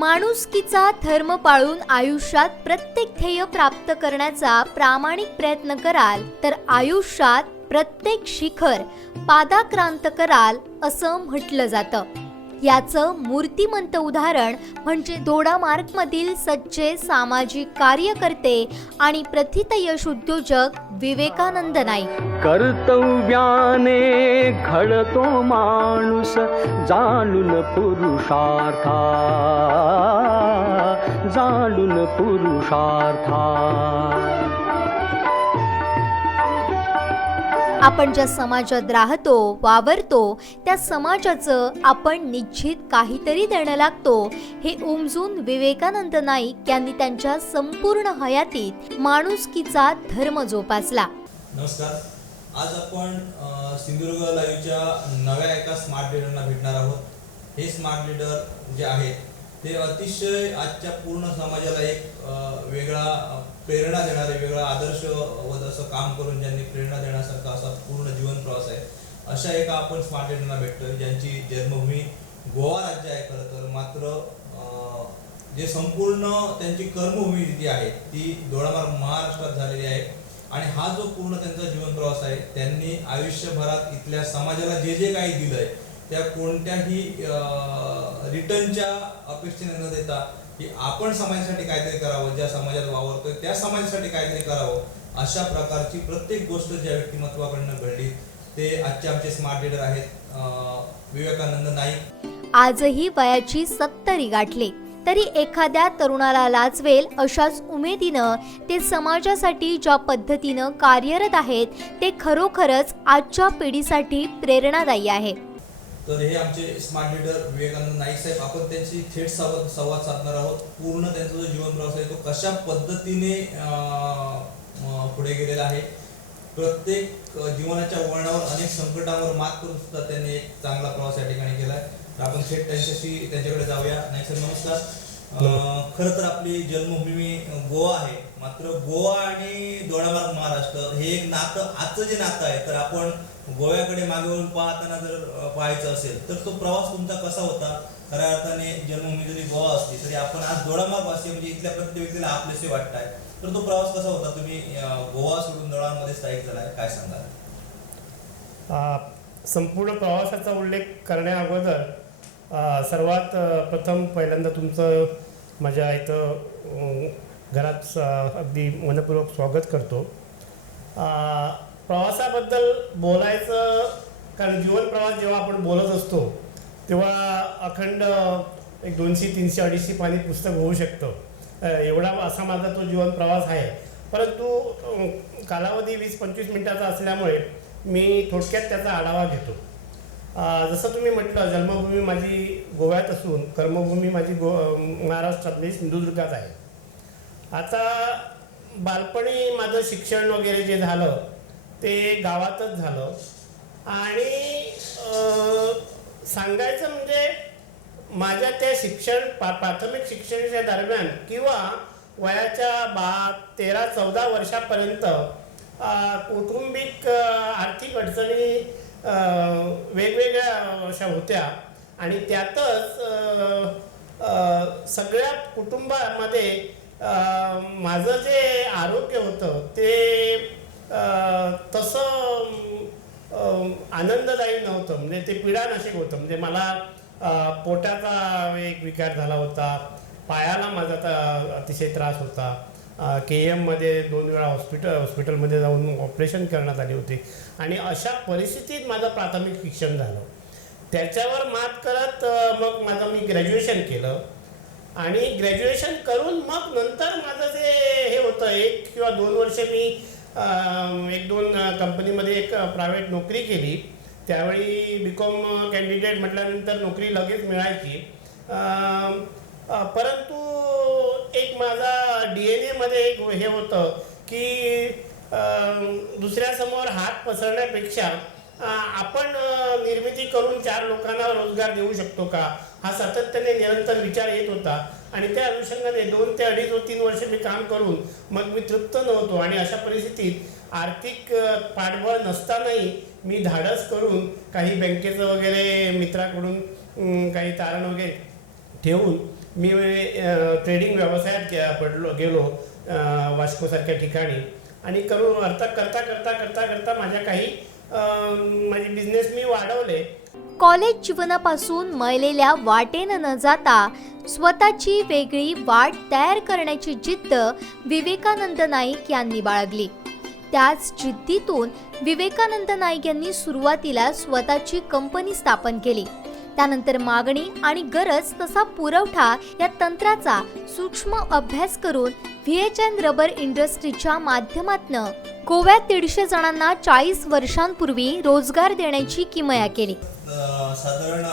माणुसकीचा धर्म पाळून आयुष्यात प्रत्येक ध्येय प्राप्त करण्याचा प्रामाणिक प्रयत्न कराल तर आयुष्यात प्रत्येक शिखर पादाक्रांत कराल असं म्हटलं जातं। याचं मूर्तिमंत उदाहरण म्हणजे दोडामार्गमधील सच्चे सामाजिक कार्यकर्ते आणि प्रथित यश उद्योजक विवेकानंद नाईक। कर्तव्याने घडतो माणूस जाणून पुरुषार्था, जाणून पुरुषार्था। आपण ज्या समाजात राहतो वावरतो त्या समाजाचं आपण निश्चित काहीतरी देणं लागतो हे उमजून विवेकानंद नाईक यांनी त्यांच्या संपूर्ण हयातीत माणुसकीचा धर्म जोपासला। नमस्कार, आज आपण सिंधुदुर्ग लाईव्हच्या नव्या एका स्मार्ट लीडरना भेटणार आहोत। हे स्मार्ट लीडर जे आहेत ते अतिशय आजच्या पूर्ण समाजाला एक वेगळा प्रेरणा देणारे, वेगळा आदर्श असं काम करून ज्यांनी प्रेरणा देण्यासारखा असा पूर्ण जीवन प्रवास आहे। अशा एका आपण स्मार्ट लीडरना भेटतोय ज्यांची जन्मभूमी गोवा राज्य आहे खरं तर, मात्र जे संपूर्ण त्यांची कर्मभूमी जी आहे ती दोडामार्ग महाराष्ट्रात झालेली आहे। आणि हा जो पूर्ण त्यांचा जीवन प्रवास आहे, त्यांनी आयुष्यभरात इथल्या समाजाला जे जे काही दिलंय त्या कोणत्याही रिटर्नच्या अपेक्षेने न देता की आपण समाजासाठी काहीतरी करावं, ज्या समाजात वावरतोय त्या समाजासाठी काहीतरी करावं, अशा प्रकारची प्रत्येक गोष्ट ज्या व्यक्तिमत्वाकडनं घडली ते आजचे आमचे स्मार्ट लीडर आहेत विवेकानंद नाईक। आजही वयाची 70 गाठले तरी एखाद्या तरुणाला लाजवेल अशाच उमेदीनं ते समाजासाठी ज्या पद्धतीनं कार्यरत आहेत ते खरोखरच आजच्या पिढीसाठी प्रेरणादायी आहे। तर हे आमचे स्मार्ट लीडर विवेकानंद नाईक साहेब, आपण त्यांची थेट संवाद साधणार आहोत। पूर्ण त्यांचा जो जीवन प्रवास आहे तो कशा पद्धतीने पुढे गेलेला आहे, प्रत्येक जीवनाच्या वळणावर अनेक संकटांवर मात करून सुद्धा त्यांनी एक चांगला प्रवास या ठिकाणी केलाय। तर आपण थेट त्यांच्याकडे जाऊया। नाईक सर नमस्कार। खरं तर आपली जन्मभूमी गोवा आहे, मात्र गोवा आणि दोडामार्ग महाराष्ट्र हे एक नातं, आजचं जे नातं आहे तर आपण गोव्याकडे मागे वळून पाहताना जर पाहायचं असेल तर तो प्रवास तुमचा कसा होता? खऱ्या अर्थाने जन्मभूमी जरी गोवा असली तरी आपण आज दोडामार्गवासी म्हणजे इथल्या प्रत्येक व्यक्तीला आपलेसे वाटताय, तर तो प्रवास कसा होता? तुम्ही गोवा सोडून दोडामध्ये स्थायिक झालाय, काय सांगाल? संपूर्ण प्रवासाचा उल्लेख करण्या अगोदर सर्वात प्रथम पहिल्यांदा तुमचं माझ्या इथं घरात अगदी मनपूर्वक स्वागत करतो। प्रवासाबद्दल बोलायचं, कारण जीवन प्रवास जेव्हा आपण बोलत असतो तेव्हा अखंड एक 200, 300, 250 पानी पुस्तक होऊ शकतं, एवढा असा माझा तो जीवन प्रवास आहे। परंतु कालावधी 20-25 मिनिटाचा असल्यामुळे मी थोडक्यात त्याचा आढावा घेतो। जसं तुम्ही म्हटलं, जन्मभूमी माझी गोव्यात असून कर्मभूमी माझी महाराष्ट्रातली सिंधुदुर्गात आहे। आता बालपणी माझं शिक्षण वगैरे जे झालं ते गावातच झालं आणि सांगायचं म्हणजे माझ्या त्या प्राथमिक शिक्षणाच्या दरम्यान किंवा वयाच्या 13-14 वर्षापर्यंत कौटुंबिक आर्थिक अडचणी वेगवेगळ्या अशा होत्या आणि त्यातच सगळ्या कुटुंबामध्ये माझं जे आरोग्य होतं ते तसं आनंददायी नव्हतं, म्हणजे ते पीडानाशक होतं। म्हणजे मला पोटाचा एक विकार झाला होता, पायाला माझा अतिशय त्रास होता, KM मध्ये 2 वेळा हॉस्पिटलमध्ये जाऊन ऑपरेशन करण्यात आली होती आणि अशा परिस्थितीत माझं प्राथमिक शिक्षण झालं। त्याच्यावर मात करत मग मी ग्रॅज्युएशन केलं आणि ग्रॅज्युएशन करून मग नंतर माझं जे हे होतं 1 किंवा 2 वर्ष मी 1-2 कंपनीमध्ये एक प्रायव्हेट नोकरी केली। त्यावेळी BCom कॅन्डिडेट म्हटल्यानंतर नोकरी लगेच मिळायची, परंतु एक माझा DNA मध्ये एक हे होतं की दुसऱ्यासमोर हात पसरण्यापेक्षा आपण निर्मिती करून 4 लोकांना रोजगार देऊ शकतो का, हा सातत्याने निरंतर विचार येत होता। आणि त्या अनुषंगाने 2 ते 2.5-3 वर्ष मी काम करून मग मी तृप्त नव्हतो आणि अशा परिस्थितीत आर्थिक पाठबळ नसतानाही मी धाडस करून काही बँकेचं वगैरे मित्राकडून काही तारण वगैरे ठेवून मी ट्रेडिंग व्यवसायात गेलो वास्कोसारख्या ठिकाणी आणि करता करता माझ्या काही माझे बिझनेस मी वाढवले. कॉलेज जीवनापासून मळलेल्या वाटेनं न जाता स्वतःची वेगळी वाट तयार करण्याची जिद्द विवेकानंद नाईक यांनी बाळगली. त्याच जिद्दीतून विवेकानंद नाईक यांनी सुरुवातीला स्वतःची कंपनी स्थापन केली. त्यानंतर मागणी आणि गरज तसा पुरवठा या तंत्राचा सूक्ष्म अभ्यास करून VHN रबर इंडस्ट्रीच्या माध्यमातून गोव्यात 150 जणांना 40 वर्षांपूर्वी रोजगार देण्याची किमया केली. साधारण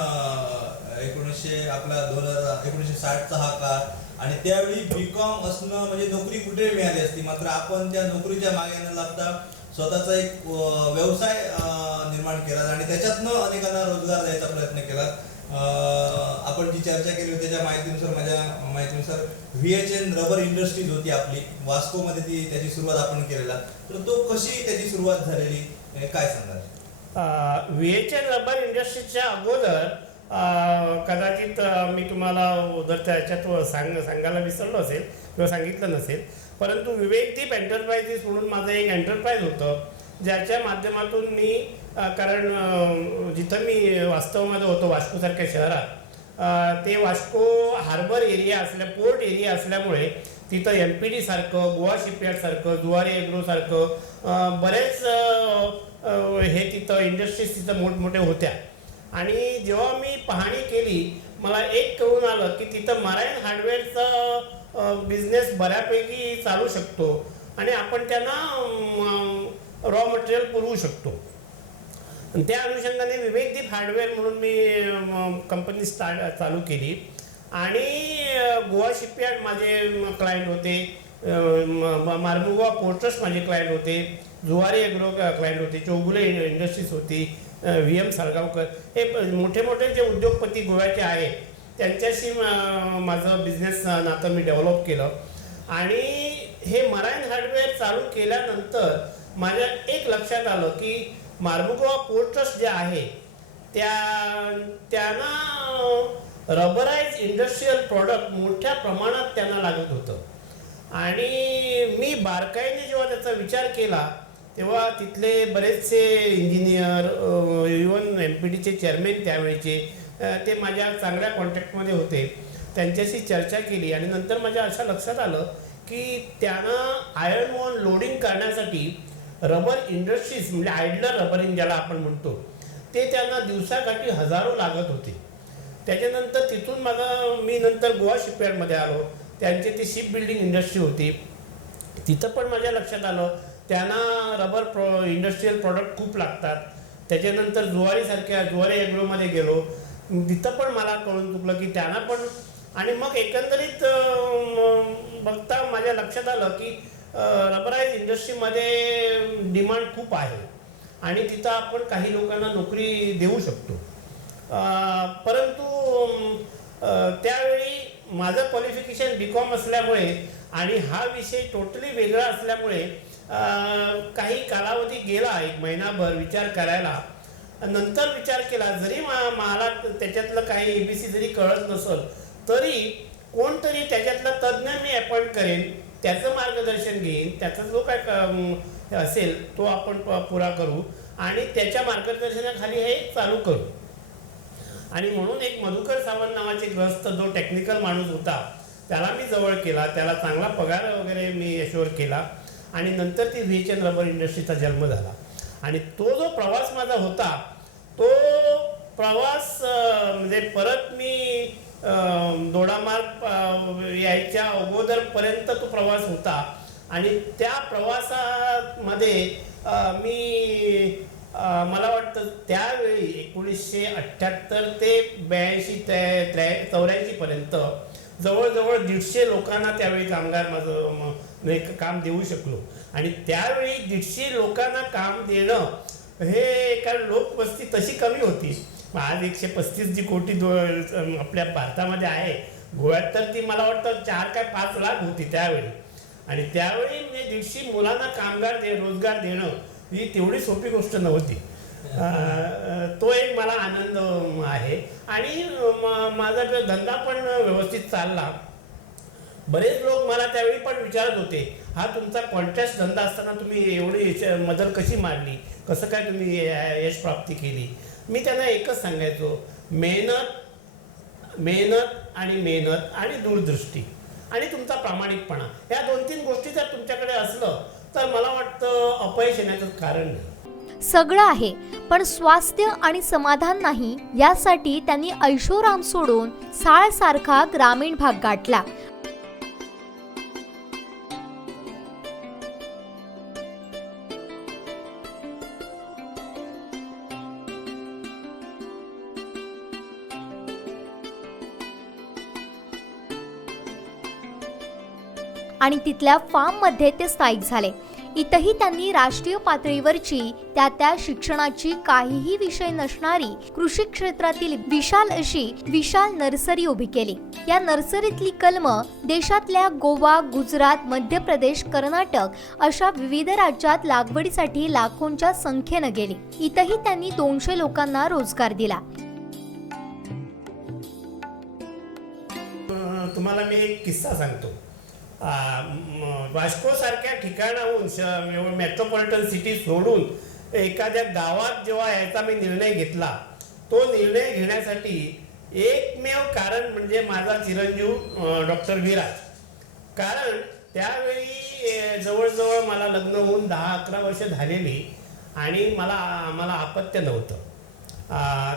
1960चा हा काळ आणि त्यावेळी BCom असणं म्हणजे नोकरी कुठे मिळाली असती. मात्र आपण त्या नोकरीच्या मागे न लागता स्वतःचा एक व्यवसाय निर्माण केला आणि त्याच्यातनं अनेकांना रोजगार द्यायचा प्रयत्न केला. आपण जी चर्चा केली होती त्याच्या माझ्या माहितीनुसार VHN रबर इंडस्ट्रीज होती आपली वास्कोमध्ये, त्याची सुरुवात आपण केलेला. तर तो कशी त्याची सुरुवात झालेली काय सांगाल? VHN रबर इंडस्ट्रीजच्या अगोदर कदाचित मी तुम्हाला उदर त्याच्यात सांगायला विसरलो असेल किंवा सांगितलं नसेल, परंतु विवेकदीप एंटरप्राइजेस म्हणून माझं एक एंटरप्राइज होतं ज्याच्या माध्यमातून मी कारण जिथं मी वास्तवामध्ये होतो वास्कोसारख्या शहरात, ते Vasco harbour area port area असल्यामुळे तिथं MPD सारखं, गोवा शिपयार्ड सारखं, जुवारी एग्रो सारखं बरेच हे तिथं इंडस्ट्रीज तिथं मोठमोठ्या होत्या. आणि जेव्हा मी पाहणी केली मला एक कळून आलं की तिथं मराईन हार्डवेअरचा बिझनेस बऱ्यापैकी चालू शकतो आणि आपण त्यांना रॉ मटेरियल पुरवू शकतो. त्या अनुषंगाने विवेकदीप हार्डवेअर म्हणून मी कंपनी चालू केली आणि गोवा शिपयार्ड माझे क्लायंट होते, मार्मुगोवा पोर्टर्स माझे क्लायंट होते, जुवारी एग्रो क्लायंट होते, चौगुले इंडस्ट्रीज होती, VM साळगावकर, हे मोठे मोठे जे उद्योगपती गोव्याचे आहेत त्यांच्याशी माझं बिझनेस नातं मी डेव्हलप केलं. आणि हे मराईन हार्डवेअर चालू केल्यानंतर माझ्या एक लक्षात आलं की मार्मुगोवा पोर्ट ट्रस्ट जे आहे त्यांना रबराइज इंडस्ट्रीयल प्रॉडक्ट मोठ्या प्रमाणात त्यांना लागत होतं. आणि मी बारकाईने जेव्हा त्याचा विचार केला तेव्हा तिथले बरेचसे इंजिनियर, इवन MPDचे चेअरमॅन त्यावेळेचे ते माझ्या चांगल्या कॉन्टॅक्टमध्ये होते, त्यांच्याशी चर्चा केली आणि नंतर माझ्या असं लक्षात आलं की त्यांना आयर्न ओन लोडिंग करण्यासाठी रबर इंडस्ट्रीज म्हणजे आयडलर रबरिंग ज्याला आपण म्हणतो ते त्यांना दिवसाकाठी हजारो लागत होते. त्याच्यानंतर तिथून मी नंतर गोवा शिपयार्डमध्ये आलो, त्यांचे ते शिप बिल्डिंग इंडस्ट्री होती, तिथं पण माझ्या लक्षात आलं त्यांना रबर इंडस्ट्रीयल प्रॉडक्ट खूप लागतात. त्याच्यानंतर जुवारी एग्रोमध्ये गेलो, तिथं पण मला कळून चुकलं की त्यांना पण. आणि मग एकंदरीत बघता माझ्या लक्षात आलं की रबराइज इंडस्ट्रीमध्ये डिमांड खूप आहे आणि तिथं आपण काही लोकांना नोकरी देऊ शकतो. परंतु त्यावेळी माझं क्वालिफिकेशन BCom असल्यामुळे आणि हा विषय टोटली वेगळा असल्यामुळे काही कालावधी गेला, 1 महिनाभर विचार करायला. नंतर विचार केला जरी मला त्याच्यातलं काही ABC जरी कळत नसेल तरी कोणतरी त्याच्यातला तज्ज्ञ मी अपॉइंट करेन, त्याचं मार्गदर्शन घेईन, त्याचा जो काय असेल तो आपण पुरा करू आणि त्याच्या मार्गदर्शनाखाली हे चालू करू. आणि म्हणून एक मधुकर सावंत नावाचे ग्रस्त जो टेक्निकल माणूस होता त्याला मी जवळ केला, त्याला चांगला पगार वगैरे मी यशोर केला आणि नंतर ती VHN रबर इंडस्ट्रीचा जन्म झाला. आणि तो जो प्रवास माझा होता तो प्रवास म्हणजे परत मी दोडामार्ग यायच्या अगोदरपर्यंत तो प्रवास होता. आणि त्या प्रवासामध्ये मी मला वाटतं त्यावेळी 1978 ते 82-84 पर्यंत जवळजवळ 150 लोकांना त्यावेळी कामगार माझं काम देऊ शकलो. आणि त्यावेळी 150 लोकांना काम देणं हे कारण लोकवस्ती तशी कमी होती. आज 135 जी कोटी आपल्या भारतामध्ये आहे, गोव्यात तर ती मला वाटतं 4 काय 5 लाख होती त्यावेळी. आणि त्यावेळी म्हणजे 150 मुलांना रोजगार देणं ही तेवढी सोपी गोष्ट नव्हती. तो एक मला आनंद आहे. आहे आणि माझा जो धंदा पण व्यवस्थित चालला. बरेच लोक मला त्यावेळी पण विचारत होते, हा तुमचा कॉन्ट्रॅक्ट धंदा असताना तुम्ही एवढी मदत कशी मारली, कसं काय तुम्ही यश प्राप्ती केली. मी त्यांना एकच सांगायचो, मेहनत आणि दूरदृष्टी आणि तुमचा प्रामाणिकपणा, या 2-3 गोष्टी जर तुमच्याकडे असलं तर मला वाटतं अपयश येण्याचं कारण नाही. सगळं आहे पण स्वास्थ्य आणि समाधान नाही, यासाठी त्यांनी ऐशोराम सोडून साळसारखा ग्रामीण भाग गाठला. आणि तिथल्या फार्ममध्ये ते स्थायिक झाले. इथंही त्यांनी राष्ट्रीय पातळीवरची त्या शिक्षणाची काहीही विषय नसणारी कृषी क्षेत्रातील विशाल नर्सरी उभी केली. या नर्सरीतली कलमं देशातल्या गोवा, गुजरात, मध्य प्रदेश, कर्नाटक अशा विविध राज्यात लागवडीसाठी लाखोंच्या संख्येनं गेली. इथंही त्यांनी 200 लोकांना रोजगार दिला. तुम्हाला मी एक किस्सा सांगतो. वास्को सारख्या ठिकाणाहून मेट्रोपॉलिटन सिटी सोडून एखाद्या गावात जेव्हा याचा मी निर्णय घेतला, तो निर्णय घेण्यासाठी एकमेव कारण म्हणजे माझा चिरंजीव डॉक्टर विराज. कारण त्यावेळी जवळजवळ मला लग्न होऊन 10-11 वर्ष झालेली आणि मला अपत्य नव्हतं.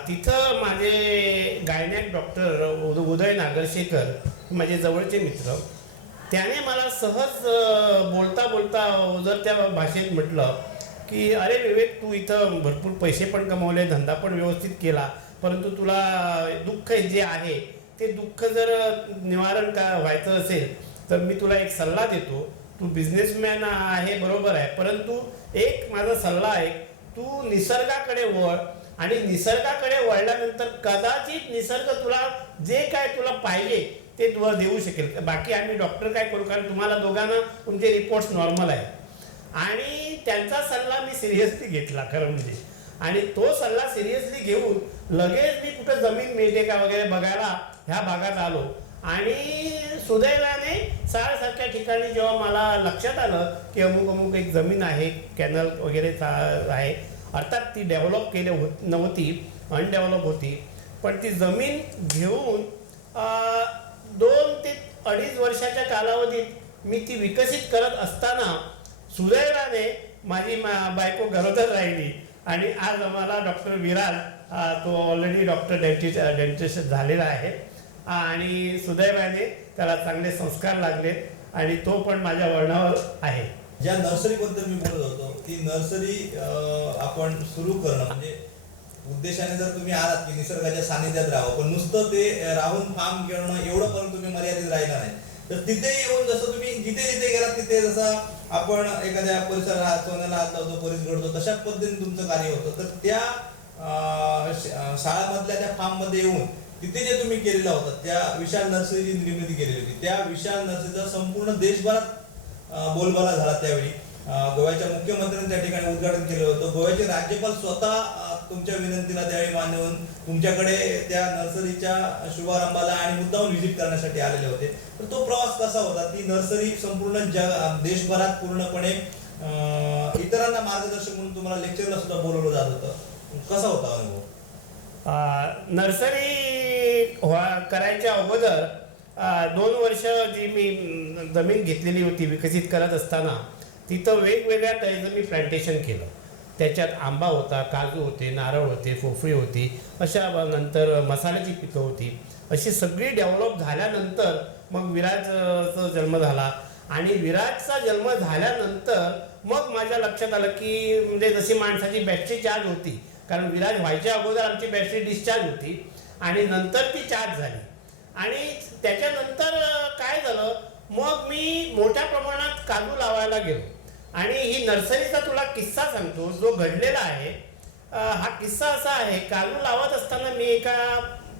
तिथं माझे गायनॅक डॉक्टर उदय नागरशेकर, माझे जवळचे मित्र, त्याने मला सहज बोलता बोलता उजरत्या भाषेत म्हटलं की अरे विवेक, तू इथं भरपूर पैसे पण कमवले, धंदा पण व्यवस्थित केला, परंतु तुला दुःख जे आहे ते दुःख जर निवारण व्हायचं असेल तर मी तुला एक सल्ला देतो. तू बिझनेसमॅन आहे बरोबर आहे, परंतु एक माझा सल्ला आहे, तू निसर्गाकडे वळ आणि निसर्गाकडे वळल्यानंतर कदाचित निसर्ग तुला जे काय तुला पाहिजे ते तुला देऊ शकेल. बाकी आम्ही डॉक्टर काय करू, कारण तुम्हाला दोघांना तुमचे रिपोर्ट्स नॉर्मल आहे. आणि त्यांचा सल्ला मी सिरियसली घेतला खरं म्हणजे. आणि तो सल्ला सिरियसली घेऊन लगेच मी कुठं जमीन मिळते का वगैरे बघायला ह्या भागात आलो. आणि सुदैवाने सारख्या ठिकाणी जेव्हा मला लक्षात आलं की अमुक एक जमीन आहे, कॅनल वगैरे आहे, अर्थात ती डेव्हलप नव्हती, अनडेव्हलप होती, पण ती जमीन घेऊन 2 ते 2.5 वर्षाच्या कालावधीत मी ती विकसित करत असताना सुदैवाने माझी बायको गरोदर राहिली. आणि आज आम्हाला डॉक्टर विराज, तो ऑलरेडी डेंटिस्ट झालेला आहे आणि सुदैवाने त्याला चांगले संस्कार लागले आणि तो पण माझ्या वळणावर आहे. ज्या नर्सरीबद्दल मी बोलत होतो, ती नर्सरी आपण सुरू करणं म्हणजे उद्देशाने जर तुम्ही आलात की निसर्गाच्या सानिध्यात राहावं, पण नुसतं ते राहून फार्म घेणं एवढं पण तुम्ही मर्यादित राहिला नाही. तर तिथे येऊन जसं तुम्ही जिथे गेलात तिथे जसं आपण एखाद्या परिसरात सोन्याला हात लावतो, परिस घडतो, तशा पद्धतीने तुमचं कार्य होतं. तर त्या शाळामधल्या त्या फार्ममध्ये येऊन तिथे जे तुम्ही केलेलं होतं, त्या विशाल नर्सरीची निर्मिती केलेली होती, त्या विशाल नर्सरीचा संपूर्ण देशभरात बोलबाला झाला. त्यावेळी गोव्याच्या मुख्यमंत्र्यांनी त्या ठिकाणी उद्घाटन केलं होतं. गोव्याचे राज्यपाल स्वतः तुमच्या विनंतीला त्यावेळी मान्य होऊन तुमच्याकडे त्या नर्सरीच्या शुभारंभाला आणि मुद्दाम व्हिजिट करण्यासाठी आलेले होते. तर तो प्रवास कसा होता? ती नर्सरी संपूर्ण देशभरात पूर्णपणे इतरांना मार्गदर्शक म्हणून तुम्हाला लेक्चरला सुद्धा बोलवलं जात होतं. कसा होता अनुभव? नर्सरी करायच्या अगोदर 2 वर्ष जी मी जमीन घेतलेली होती विकसित करत असताना, तिथं वेगवेगळ्या तऱ्हेचं मी प्लांटेशन केलं. त्याच्यात आंबा होता, काजू होते, नारळ होते, पोफळी होती, अशा नंतर मसाल्याची पिकं होती. अशी सगळी डेव्हलप झाल्यानंतर मग विराजचा जन्म झाला. आणि विराजचा जन्म झाल्यानंतर मग माझ्या लक्षात आलं की म्हणजे जशी माणसाची बॅटरी चार्ज होती, कारण विराज व्हायच्या अगोदर आमची बॅटरी डिस्चार्ज होती आणि नंतर ती चार्ज झाली. आणि त्याच्यानंतर काय झालं, मग मी मोठ्या प्रमाणात काजू लावायला गेलो. आणि ही नर्सरीचा तुला किस्सा सांगतो जो घडलेला आहे. हा किस्सा असा आहे, काजू लावत असताना मी एका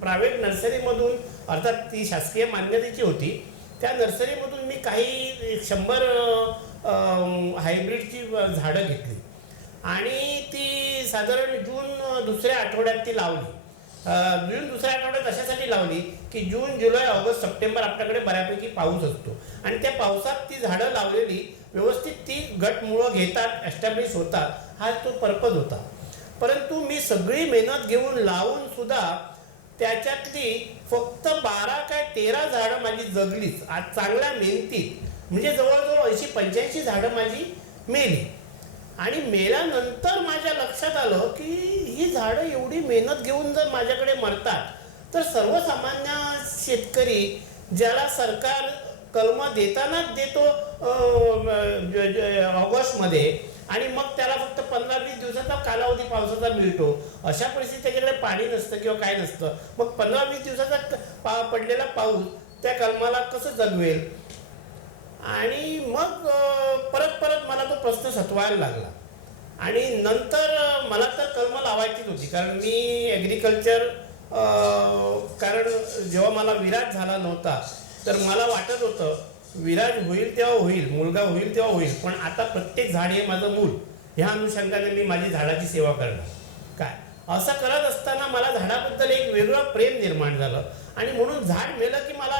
प्रायव्हेट नर्सरीमधून, अर्थात ती शासकीय मान्यतेची होती, त्या नर्सरीमधून मी काही 100 हायब्रिडची झाडं घेतली आणि ती साधारण जून 2ऱ्या आठवड्यात ती लावली. जून दुसऱ्या आठवड्यात अशासाठी लावली की जून जुलै ऑगस्ट सप्टेंबर आपल्याकडे बऱ्यापैकी पाऊस असतो आणि त्या पावसात ती झाडं लावलेली व्यवस्थित ती गटमुळं घेतात, एस्टॅब्लिश होतात, हा तो पर्पज होता. परंतु मी सगळी मेहनत घेऊन लावून सुद्धा त्याच्यातली फक्त 12 काय 13 झाडं माझी जगलीच. आज चांगल्या मेहनतीत म्हणजे जवळजवळ 80-85 झाडं माझी मेली. आणि मेल्यानंतर माझ्या लक्षात आलं की ही झाडं एवढी मेहनत घेऊन जर माझ्याकडे मरतात तर सर्वसामान्य शेतकरी ज्याला सरकार कलमं देतानाच देतो ऑगस्टमध्ये आणि मग त्याला फक्त 15-20 दिवसाचा कालावधी पावसाचा मिळतो, अशा परिस्थितीत त्याच्याकडे पाणी नसतं किंवा काय नसतं, मग 15-20 दिवसाचा पडलेला पाऊस त्या कलमाला कसं जगवेल. आणि मग परत मला तो प्रश्न सतवायला लागला. आणि नंतर मला तर कलमं लावायचीच होती कारण मी ॲग्रिकल्चर कारण जेव्हा मला विराज झाला नव्हता तर मला वाटत होतं विराज होईल तेव्हा होईल, मुलगा होईल तेव्हा होईल, पण आता प्रत्येक झाड हे माझं मूल, ह्या अनुषंगाने मी माझी झाडाची सेवा करणार. काय असं करत असताना मला झाडाबद्दल एक वेगळं प्रेम निर्माण झालं आणि म्हणून झाड मेलं की मला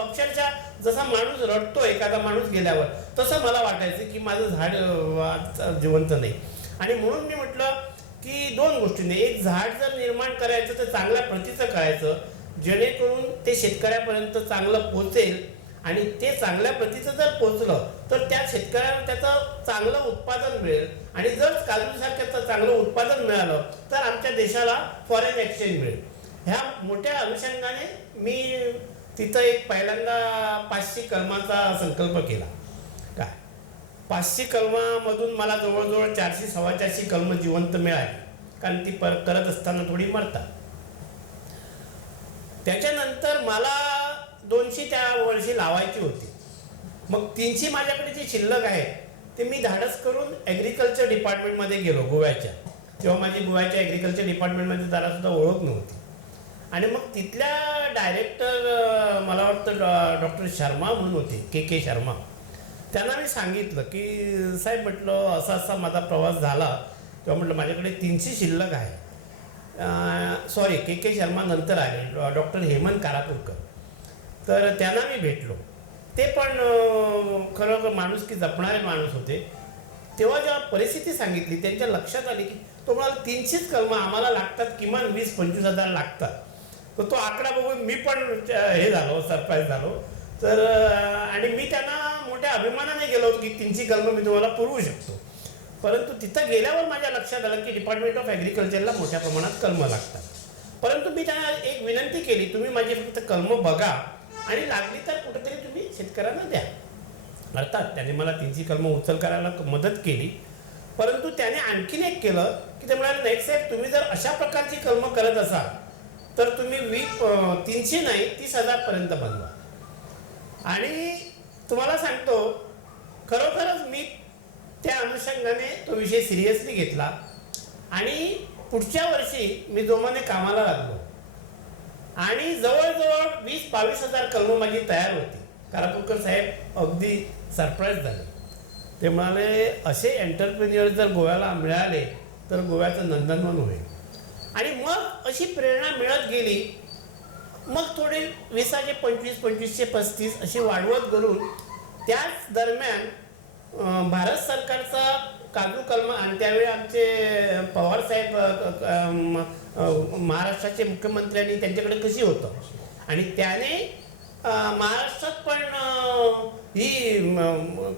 अक्षरशः जसा माणूस रडतो एखादा माणूस गेल्यावर तसं मला वाटायचं की माझं झाड जिवंत नाही. आणि म्हणून मी म्हटलं की 2 गोष्टींनी, एक झाड जर निर्माण करायचं तर चांगल्या प्रतीचं करायचं जेणेकरून ते शेतकऱ्यापर्यंत चांगलं पोचेल आणि ते चांगल्या प्रतीचं जर पोचलं तर त्या शेतकऱ्याला त्याचं चांगलं उत्पादन मिळेल आणि जर काजूसारख्याचं चांगलं उत्पादन मिळालं तर आमच्या देशाला फॉरेन एक्सचेंज मिळेल. ह्या मोठ्या अनुषंगाने मी तिथं एक पहिल्यांदा 500 कलमाचा संकल्प केला. काय 500 कलमामधून मला जवळजवळ 400-450 कलमं जिवंत मिळाली कारण ती करत असताना थोडी मरतात. त्याच्यानंतर मला 200 त्या वर्षी लावायची होती. मग 300 माझ्याकडे जे शिल्लक आहे ते मी धाडस करून ॲग्रिकल्चर डिपार्टमेंटमध्ये गेलो गोव्याच्या. तेव्हा माझी गोव्याच्या ॲग्रिकल्चर डिपार्टमेंटमध्ये जरासुद्धा ओळख नव्हती. आणि मग तिथल्या डायरेक्टर मला वाटतं डॉक्टर शर्मा म्हणून होते, के शर्मा, त्यांना मी सांगितलं की साहेब म्हटलं असा माझा प्रवास झाला. तेव्हा म्हटलं माझ्याकडे 300 शिल्लक आहे. सॉरी, के शर्मा नंतर आले, डॉक्टर हेमंत कारापूरकर. तर त्यांना मी भेटलो. ते पण खरोखर माणुसकी जपणारे माणूस होते. तेव्हा जेव्हा परिस्थिती सांगितली त्यांच्या लक्षात आली की तो म्हणाला 300 कलमं आम्हाला लागतात, किमान 20-25 हजार लागतात. तर तो आकडा बघून मी पण हे झालो, सरप्राईज झालो. तर आणि मी त्यांना मोठ्या अभिमानाने गेलो होतो की 300 कलमं मी तुम्हाला पुरवू शकतो. परंतु तिथं गेल्यावर माझ्या लक्षात आलं की डिपार्टमेंट ऑफ ॲग्रिकल्चरला मोठ्या प्रमाणात कलमं लागतात. परंतु मी त्यांना एक विनंती केली, तुम्ही माझी फक्त कलमं बघा आणि लागली तर कुठेतरी तुम्ही शेतकऱ्यांना द्या. अर्थात त्याने मला 300 कलमं उचल करायला मदत केली. परंतु त्याने आणखीन एक केलं की ते म्हणाले नाही साहेब, तुम्ही जर अशा प्रकारची कलमं करत असाल तर तुम्ही 300 नाही 30,000 बनवा. आणि तुम्हाला सांगतो खरोखरच मी त्या अनुषंगाने तो विषय सिरियसली घेतला आणि पुढच्या वर्षी मी जोमाने कामाला लागलो आणि जवळजवळ 20-22 हजार कलमं माझी तयार होती. कारापूरकर साहेब अगदी सरप्राईज झाले. ते म्हणाले असे एंटरप्रेन्युअर जर गोव्याला मिळाले तर गोव्याचं नंदनवन होईल. आणि मग अशी प्रेरणा मिळत गेली. मग थोडे 20चे 25, 25चे 35 अशी वाढवत करून त्याच दरम्यान भारत सरकारचा काजू कलमा आणि त्यावेळी आमचे पवारसाहेब महाराष्ट्राचे मुख्यमंत्री आणि त्यांच्याकडे कशी होतं आणि त्याने महाराष्ट्रात पण ही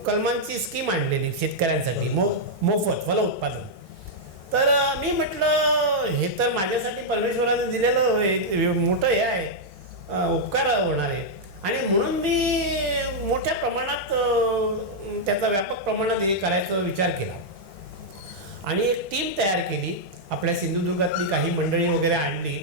कलमांची स्कीम आणलेली शेतकऱ्यांसाठी मोफत फल उत्पादन. तर मी म्हटलं हे तर माझ्यासाठी परमेश्वराने दिलेलं मोठं हे आहे, उपकार होणार आहे. आणि म्हणून मी मोठ्या प्रमाणात त्याचा व्यापक प्रमाणात हे करायचा विचार केला आणि एक टीम तयार केली. आपल्या सिंधुदुर्गातली काही मंडळी वगैरे आणली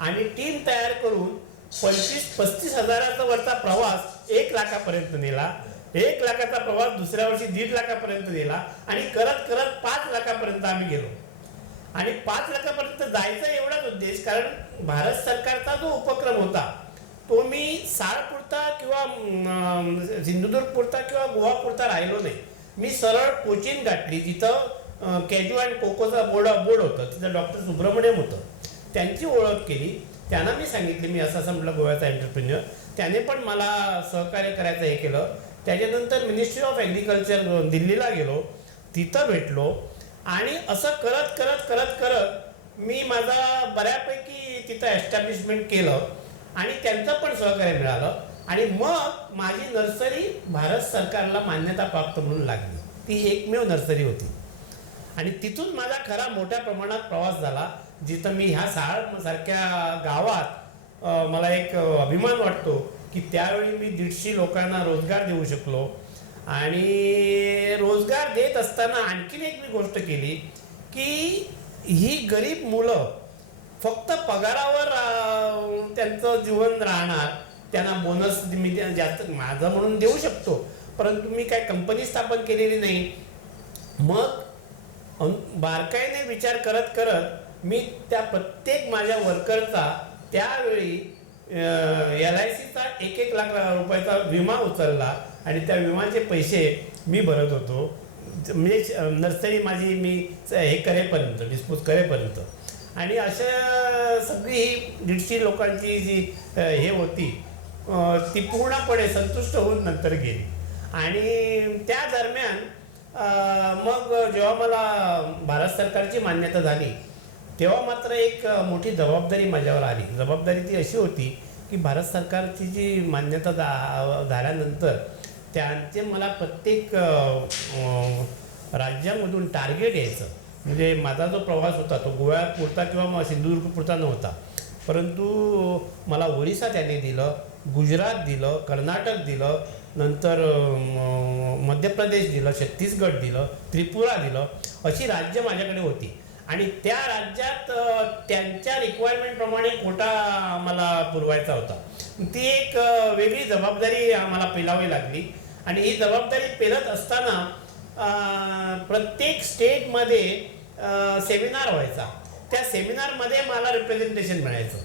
आणि टीम तयार करून 25-35 हजाराचा वरचा प्रवास 1 लाखापर्यंत नेला. 1 लाखाचा प्रवास दुसऱ्या वर्षी 1.5 लाखापर्यंत नेला आणि करत करत 5 लाखापर्यंत आम्ही गेलो. आणि 5 लाखापर्यंत जायचा एवढाच उद्देश, कारण भारत सरकारचा जो उपक्रम होता तो मी साळपुरता किंवा सिंधुदुर्गपुरता किंवा गोवापुरता राहिलो नाही. मी सरळ कोचीन गाठली जिथं कॅज्यू अँड कोकोचा बोर्ड होतं. तिथं डॉक्टर सुब्रमण्यम होतं. त्यांची ओळख केली. त्यांना मी सांगितले मी असं म्हटलं गोव्याचा एंटरप्रिन्युअर. त्याने पण मला सहकार्य करायचं हे केलं. त्याच्यानंतर मिनिस्ट्री ऑफ ॲग्रिकल्चर दिल्लीला गेलो, तिथं भेटलो आणि असं करत करत करत करत मी माझा बऱ्यापैकी तिथं एस्टॅब्लिशमेंट केलं आणि त्यांचं पण सहकार्य मिळालं आणि मग माझी नर्सरी भारत सरकारला मान्यता प्राप्त म्हणून लागली. ती एकमेव नर्सरी होती आणि तिथून माझा खरा मोठ्या प्रमाणात प्रवास झाला, जिथं मी ह्या सारख्या गावात मला एक अभिमान वाटतो की त्यावेळी मी 150 लोकांना रोजगार देऊ शकलो. आणि रोजगार देत असताना आणखीन एक मी गोष्ट केली की ही गरीब मुलं फक्त पगारावर त्यांचं जीवन राहणार, त्यांना बोनस मी जास्त माझं म्हणून देऊ शकतो, परंतु मी काय कंपनी स्थापन केलेली नाही. मग बारकाईने विचार करत करत मी त्या प्रत्येक माझ्या वर्करचा त्यावेळी LICचा 1-1 लाख रुपयाचा विमा उचलला आणि त्या विमाचे पैसे मी भरत होतो. म्हणजे नर्सरी माझी मी हे करेपर्यंत डिस्पोज करेपर्यंत. आणि अशा सगळी ही 150 लोकांची जी हे होती ती पूर्णपणे संतुष्ट होऊन नंतर गेली. आणि त्या दरम्यान मग जेव्हा मला भारत सरकारची मान्यता झाली तेव्हा मात्र एक मोठी जबाबदारी माझ्यावर आली. जबाबदारी ती अशी होती की भारत सरकारची जी मान्यता झाल्यानंतर त्यांचे मला प्रत्येक राज्यामधून टार्गेट यायचं. म्हणजे माझा जो प्रवास होता तो गोव्यापुरता किंवा मग सिंधुदुर्गपुरता नव्हता, परंतु मला ओरिसा त्यांनी दिलं, गुजरात दिलं, कर्नाटक दिलं, नंतर मध्य प्रदेश दिलं, छत्तीसगड दिलं, त्रिपुरा दिलं, अशी राज्य माझ्याकडे होती. आणि त्या राज्यात त्यांच्या रिक्वायरमेंटप्रमाणे कोटा आम्हाला पुरवायचा होता. ती एक वेगळी जबाबदारी आम्हाला पेलावी लागली. आणि ही जबाबदारी पेलत असताना प्रत्येक स्टेटमध्ये सेमिनार व्हायचा. त्या सेमिनारमध्ये मला रिप्रेझेंटेशन मिळायचं.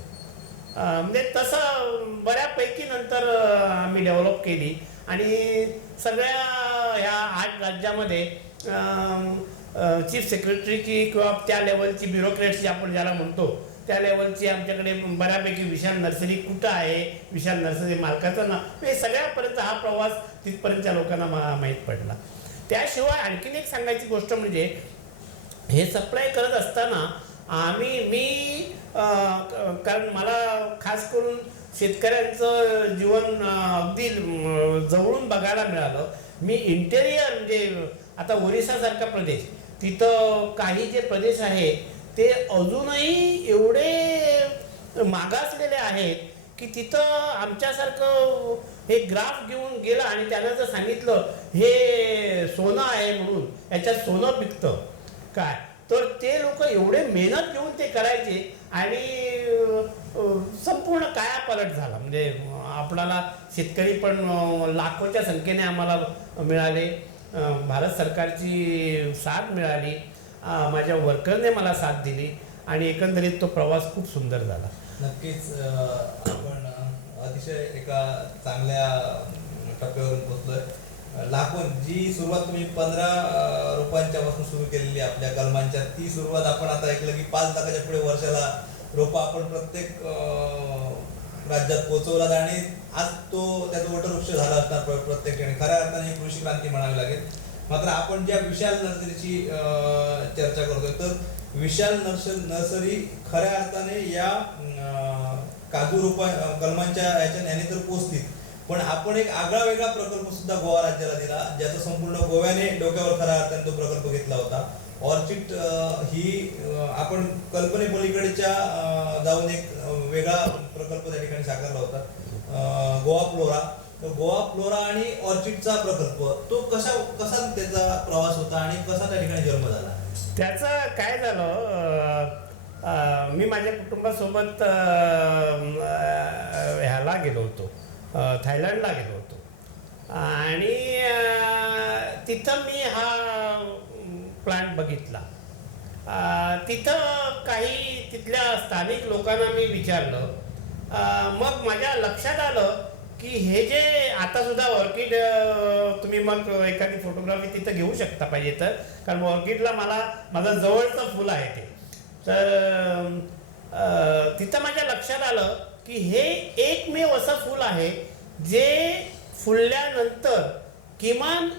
म्हणजे तसं बऱ्यापैकी नंतर आम्ही डेव्हलप केली आणि सगळ्या ह्या 8 राज्यामध्ये चीफ सेक्रेटरीची किंवा त्या लेवलची ब्युरोक्रेट्स आपण ज्याला म्हणतो त्या लेवलची आमच्याकडे बऱ्यापैकी विशाल नर्सरी कुठं आहे, विशाल नर्सरी मालकाचं नाव, हे सगळ्यापर्यंत हा प्रवास तिथपर्यंतच्या लोकांना माहीत पडला. त्याशिवाय आणखीन एक सांगायची गोष्ट म्हणजे हे सप्लाय करत असताना मी कारण मला खास करून शेतकऱ्यांचं जीवन अगदी जवळून बघायला मिळालं. मी इंटेरियर म्हणजे आता ओरिसासारखा प्रदेश, तिथं काही जे प्रदेश आहे ते अजूनही एवढे मागासलेले आहेत की तिथं आमच्यासारखं हे ग्राफ घेऊन गेला आणि त्यानं जर सांगितलं हे सोनं आहे म्हणून, याच्यात सोनं पिकतं काय, तर ते लोक एवढे मेहनत घेऊन ते करायचे आणि संपूर्ण कायापालट झाला. म्हणजे आपल्याला शेतकरी पण लाखोच्या संख्येने आम्हाला मिळाले, भारत सरकारची साथ मिळाली, माझ्या वर्करने मला साथ दिली आणि एकंदरीत तो प्रवास खूप सुंदर झाला. नक्कीच आपण अतिशय एका चांगल्या टप्प्यावरून पोहोचलोय. लाखो जी सुरुवात तुम्ही 15 रुपयांच्यापासून सुरू केलेली आपल्या कलमांच्या, ती सुरुवात आपण आता ऐकलं की 5 लाखाच्या पुढे वर्षाला रोपं आपण प्रत्येक राज्यात पोहोचवलात आणि आज तो त्याचं वटवृक्ष झाला असणार प्रत्येक ठिकाणी. खऱ्या अर्थाने कृषी क्रांती म्हणावी लागेल. मात्र आपण ज्या विशाल नर्सरीची चर्चा करतोय तर विशाल नर्सरी खऱ्या अर्थाने या काजू कलमांच्या याच्या न्याने तर पोचली, पण आपण एक आगळा वेगळा प्रकल्प सुद्धा गोवा राज्याला दिला, ज्याचा संपूर्ण गोव्याने डोक्यावर खऱ्या अर्थाने तो प्रकल्प घेतला होता. ऑर्चिड ही आपण कल्पनेपलीकडच्या जाऊन एक वेगळा प्रकल्प त्या ठिकाणी साकारला होता, गोवा फ्लोरा. तर गोवा फ्लोरा आणि ऑर्चिडचा प्रकल्प तो कसा त्याचा प्रवास होता आणि कसा त्या ठिकाणी जन्म झाला? त्याचं काय झालं, मी माझ्या कुटुंबासोबत ह्याला गेलो होतो, थायलंडला गेलो होतो आणि तिथं मी हा प्लांट बघितला. तिथं काही तिथल्या स्थानिक लोकांना मी विचारलं. मग माझ्या लक्षात आलं की हे जे आता सुद्धा ऑर्किड तुम्ही मग एखादी फोटोग्राफी तिथं घेऊ शकता पाहिजे तर, कारण ऑर्किडला माझं जवळचं फुल आहे ते. तर तिथं माझ्या लक्षात आलं की हे एकमेव असं फूल आहे जे फुलल्यानंतर किमान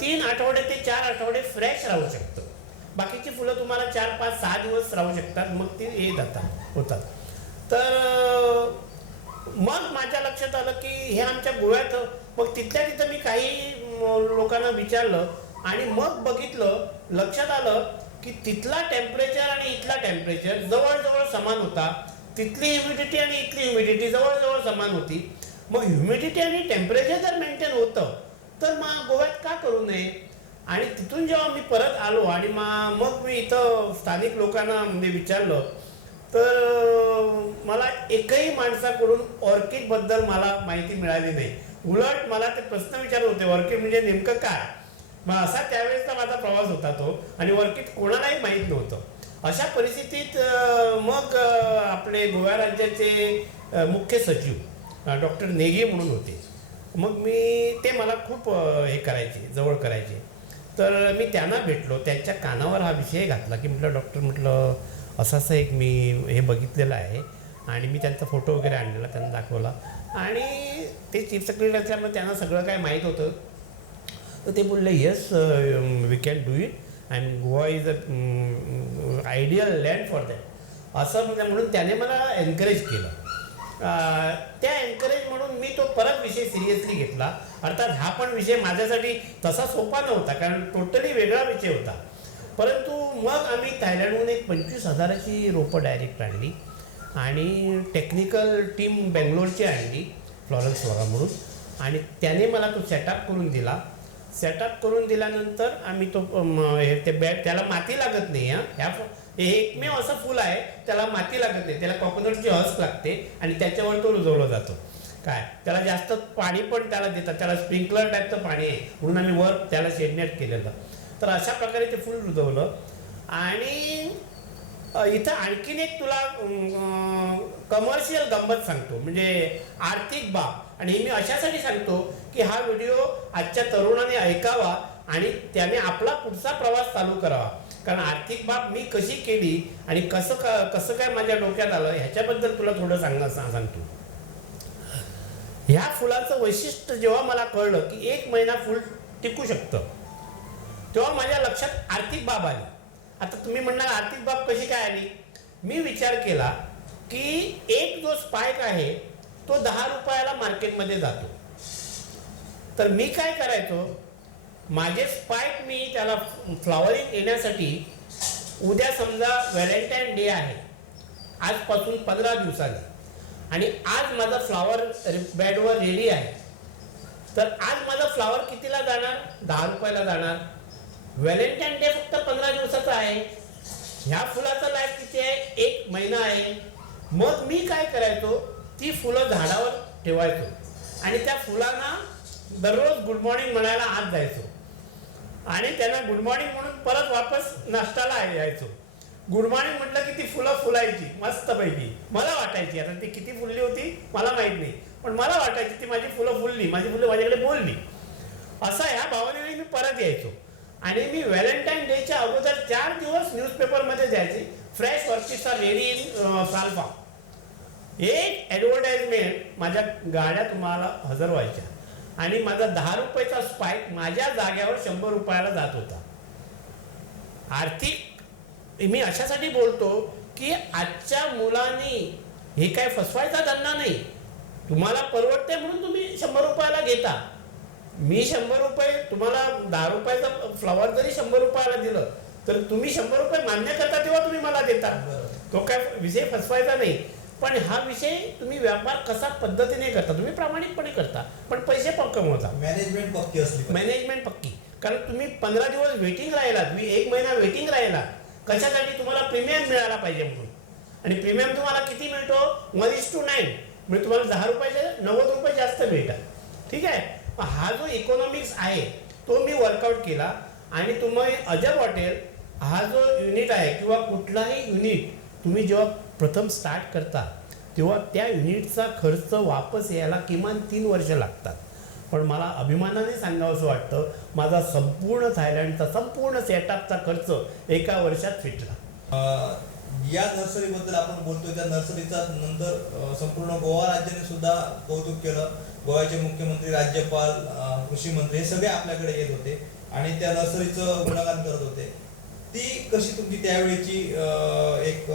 3 आठवडे ते 4 आठवडे फ्रेश राहू शकतं. बाकीची फुलं तुम्हाला 4, 5, 6 दिवस राहू शकतात, मग ती हे जातात होतात. तर मग माझ्या लक्षात आलं की हे आमच्या गोव्यात. मग तिथल्या तिथं मी काही लोकांना विचारलं आणि मग बघितलं, लक्षात आलं की तिथला टेम्परेचर आणि इथला टेम्परेचर जवळजवळ समान होता. तिथली ह्युमिडिटी आणि इथली ह्युमिडिटी जवळजवळ समान होती. मग ह्युमिडिटी आणि टेम्परेचर जर मेंटेन होतं तर मग गोव्यात का करू नये. आणि तिथून जेव्हा मी परत आलो आणि मग मी इथं स्थानिक लोकांना म्हणजे विचारलं, तर मला एकही माणसाकडून ऑर्किडबद्दल मला माहिती मिळाली नाही. उलट मला ते प्रश्न विचारत होते, ऑर्किड म्हणजे नेमकं काय. मग असा त्यावेळेसचा माझा प्रवास होता तो, आणि ऑर्किड कोणालाही माहीत नव्हतं. अशा परिस्थितीत मग आपले गोवा राज्याचे मुख्य सचिव डॉक्टर नेगी म्हणून होते. मग ते मला खूप हे करायचे, जवळ करायचे. तर मी त्यांना भेटलो, त्यांच्या कानावर हा विषय घातला की म्हटलं डॉक्टर, म्हटलं असं एक मी हे बघितलेलं आहे. आणि मी त्यांचा फोटो वगैरे आणलेला, त्यांना दाखवला. आणि ते चीफ सेक्रेटरी असल्यामुळे त्यांना सगळं काय माहीत होतं. तर ते बोलले yes we can do it and Goa is a ideal land for that असं म्हणून त्याने मला एनकरेज केलं. त्या एनकरेज म्हणून मी तो परत विषय सिरियसली घेतला. अर्थात हा पण विषय माझ्यासाठी तसा सोपा नव्हता, कारण टोटली वेगळा विषय होता. परंतु मग आम्ही थायलंडहून एक 25,000ची रोपं डायरेक्ट आणली आणि टेक्निकल टीम बेंगलोरची आणली, फ्लॉरन्स वरा म्हणून. आणि त्याने मला तो सेटअप करून दिला. सेटअप करून दिल्यानंतर आम्ही तो ते बॅग, त्याला माती लागत नाही. हे एकमेव असं फूल आहे त्याला माती लागत नाही. त्याला कोकोनटची हस्क लागते आणि त्याच्यावर तो रुजवला जातो. काय त्याला जास्त पाणी पण त्याला देतात, त्याला स्प्रिंकलर टाईपचं पाणी आहे म्हणून आम्ही वर त्याला शेडनेट केलेलं. तर अशा प्रकारे ते फूल रुजवलं. आणि इथं आणखीन एक तुला कमर्शियल गंमत सांगतो, म्हणजे आर्थिक बाब. आणि हे मी अशासाठी सांगतो की हा व्हिडिओ आजच्या तरुणाने ऐकावा आणि त्याने आपला पुढचा प्रवास चालू करावा. कारण आर्थिक बाब मी कशी केली आणि कसं काय माझ्या डोक्यात आलं ह्याच्याबद्दल तुला थोडं सांगतो. ह्या फुलाचं वैशिष्ट्य जेव्हा मला कळलं की 1 महिना फुल टिकू शकतं, तेव्हा माझ्या लक्षात आर्थिक बाब आली. आता तुम्ही म्हणणार आर्थिक बाब कशी काय आली. मी विचार केला की एक जो स्पाइक आहे तो 10 रुपयाला मार्केटमध्ये जातो. तर मी काय करायचो, माझे स्पाइक मी त्याला फ्लॉवरिंग येण्यासाठी, उद्या समजा व्हॅलेंटाईन डे आहे आजपासून 15 दिवसांनी, आणि आज माझा फ्लॉवर बेडवर रेडी आहे. तर आज माझा फ्लॉवर कितीला जाणार, 10 रुपयाला जाणार. व्हॅलेंटाईन डे फक्त 15 दिवसाचा आहे. ह्या फुलाचं लाईफ किती आहे, 1 महिना आहे. मग मी काय करायचो, ती फुलं झाडावर ठेवायचो आणि त्या फुलांना दररोज गुड मॉर्निंग म्हणायला आत जायचो आणि त्यांना गुड मॉर्निंग म्हणून परत वापस नाश्त्याला यायचो. गुड मॉर्निंग म्हटलं की ती फुलं फुलायची मस्तपैकी. मला वाटायची, आता ती किती फुलली होती मला माहीत नाही, पण मला वाटायची ती माझी फुलं फुलली, माझी फुलं माझ्याकडे बोलली. असं ह्या भावनेने मी परत यायचो. आणि मी व्हॅलेंटाईन डेच्या अगोदर 4 दिवस न्यूजपेपरमध्ये जायचे, fresh orchids are ready in साल्फा. एक ॲडव्हर्टाइजमेंट माझ्या गाड्या तुम्हाला हजर व्हायच्या आणि माझा 10 रुपयाचा स्पाइक माझ्या जाग्यावर 100 रुपयाला जात होता. आर्थिक मी अशासाठी बोलतो की आजच्या मुलांनी हे काय फसवायचा धंदा नाही. तुम्हाला परवडते म्हणून तुम्ही 100 रुपयाला घेता. मी 100 रुपये तुम्हाला 10 रुपयाचा फ्लॉवर जरी 100 रुपयाला दिलं तर तुम्ही 100 रुपये मान्य करता तेव्हा तुम्ही मला देता. तो काय विषय फसवायचा नाही. पण हा विषय तुम्ही व्यापार कसा पद्धतीने करता, तुम्ही प्रामाणिकपणे करता, पण पैसे कमवता. मॅनेजमेंट पक्की असली, मॅनेजमेंट पक्की. कारण तुम्ही 15 दिवस वेटिंग राहिलात, मी 1 महिना वेटिंग राहिला कशासाठी, तुम्हाला प्रीमियम मिळाला पाहिजे म्हणून. आणि प्रीमियम तुम्हाला किती मिळतो, 1:9. म्हणजे तुम्हाला 10 रुपयाचे 90 रुपये जास्त मिळतात. ठीक आहे. हा जो इकॉनॉमिक्स आहे तो मी वर्कआउट केला आणि तुम्ही अजब वाटेल, हा जो युनिट आहे किंवा कुठलाही युनिट तुम्ही जेव्हा प्रथम स्टार्ट करता तेव्हा त्या युनिटचा खर्च वापस यायला किमान 3 वर्ष लागतात. पण मला अभिमानाने सांगावंसं वाटतं, माझा संपूर्ण थायलंडचा संपूर्ण सेटअपचा खर्च 1 वर्षात फिटला. या नर्सरीबद्दल आपण बोलतोय, त्या नर्सरीचा नंतर संपूर्ण गोवा राज्याने सुद्धा कौतुक केलं. गोव्याचे मुख्यमंत्री, राज्यपाल, कृषी मंत्री हे सगळे आपल्याकडे येत होते आणि त्या नर्सरीचं गुणगान करत होते. ती कशी तुमची त्यावेळीची एक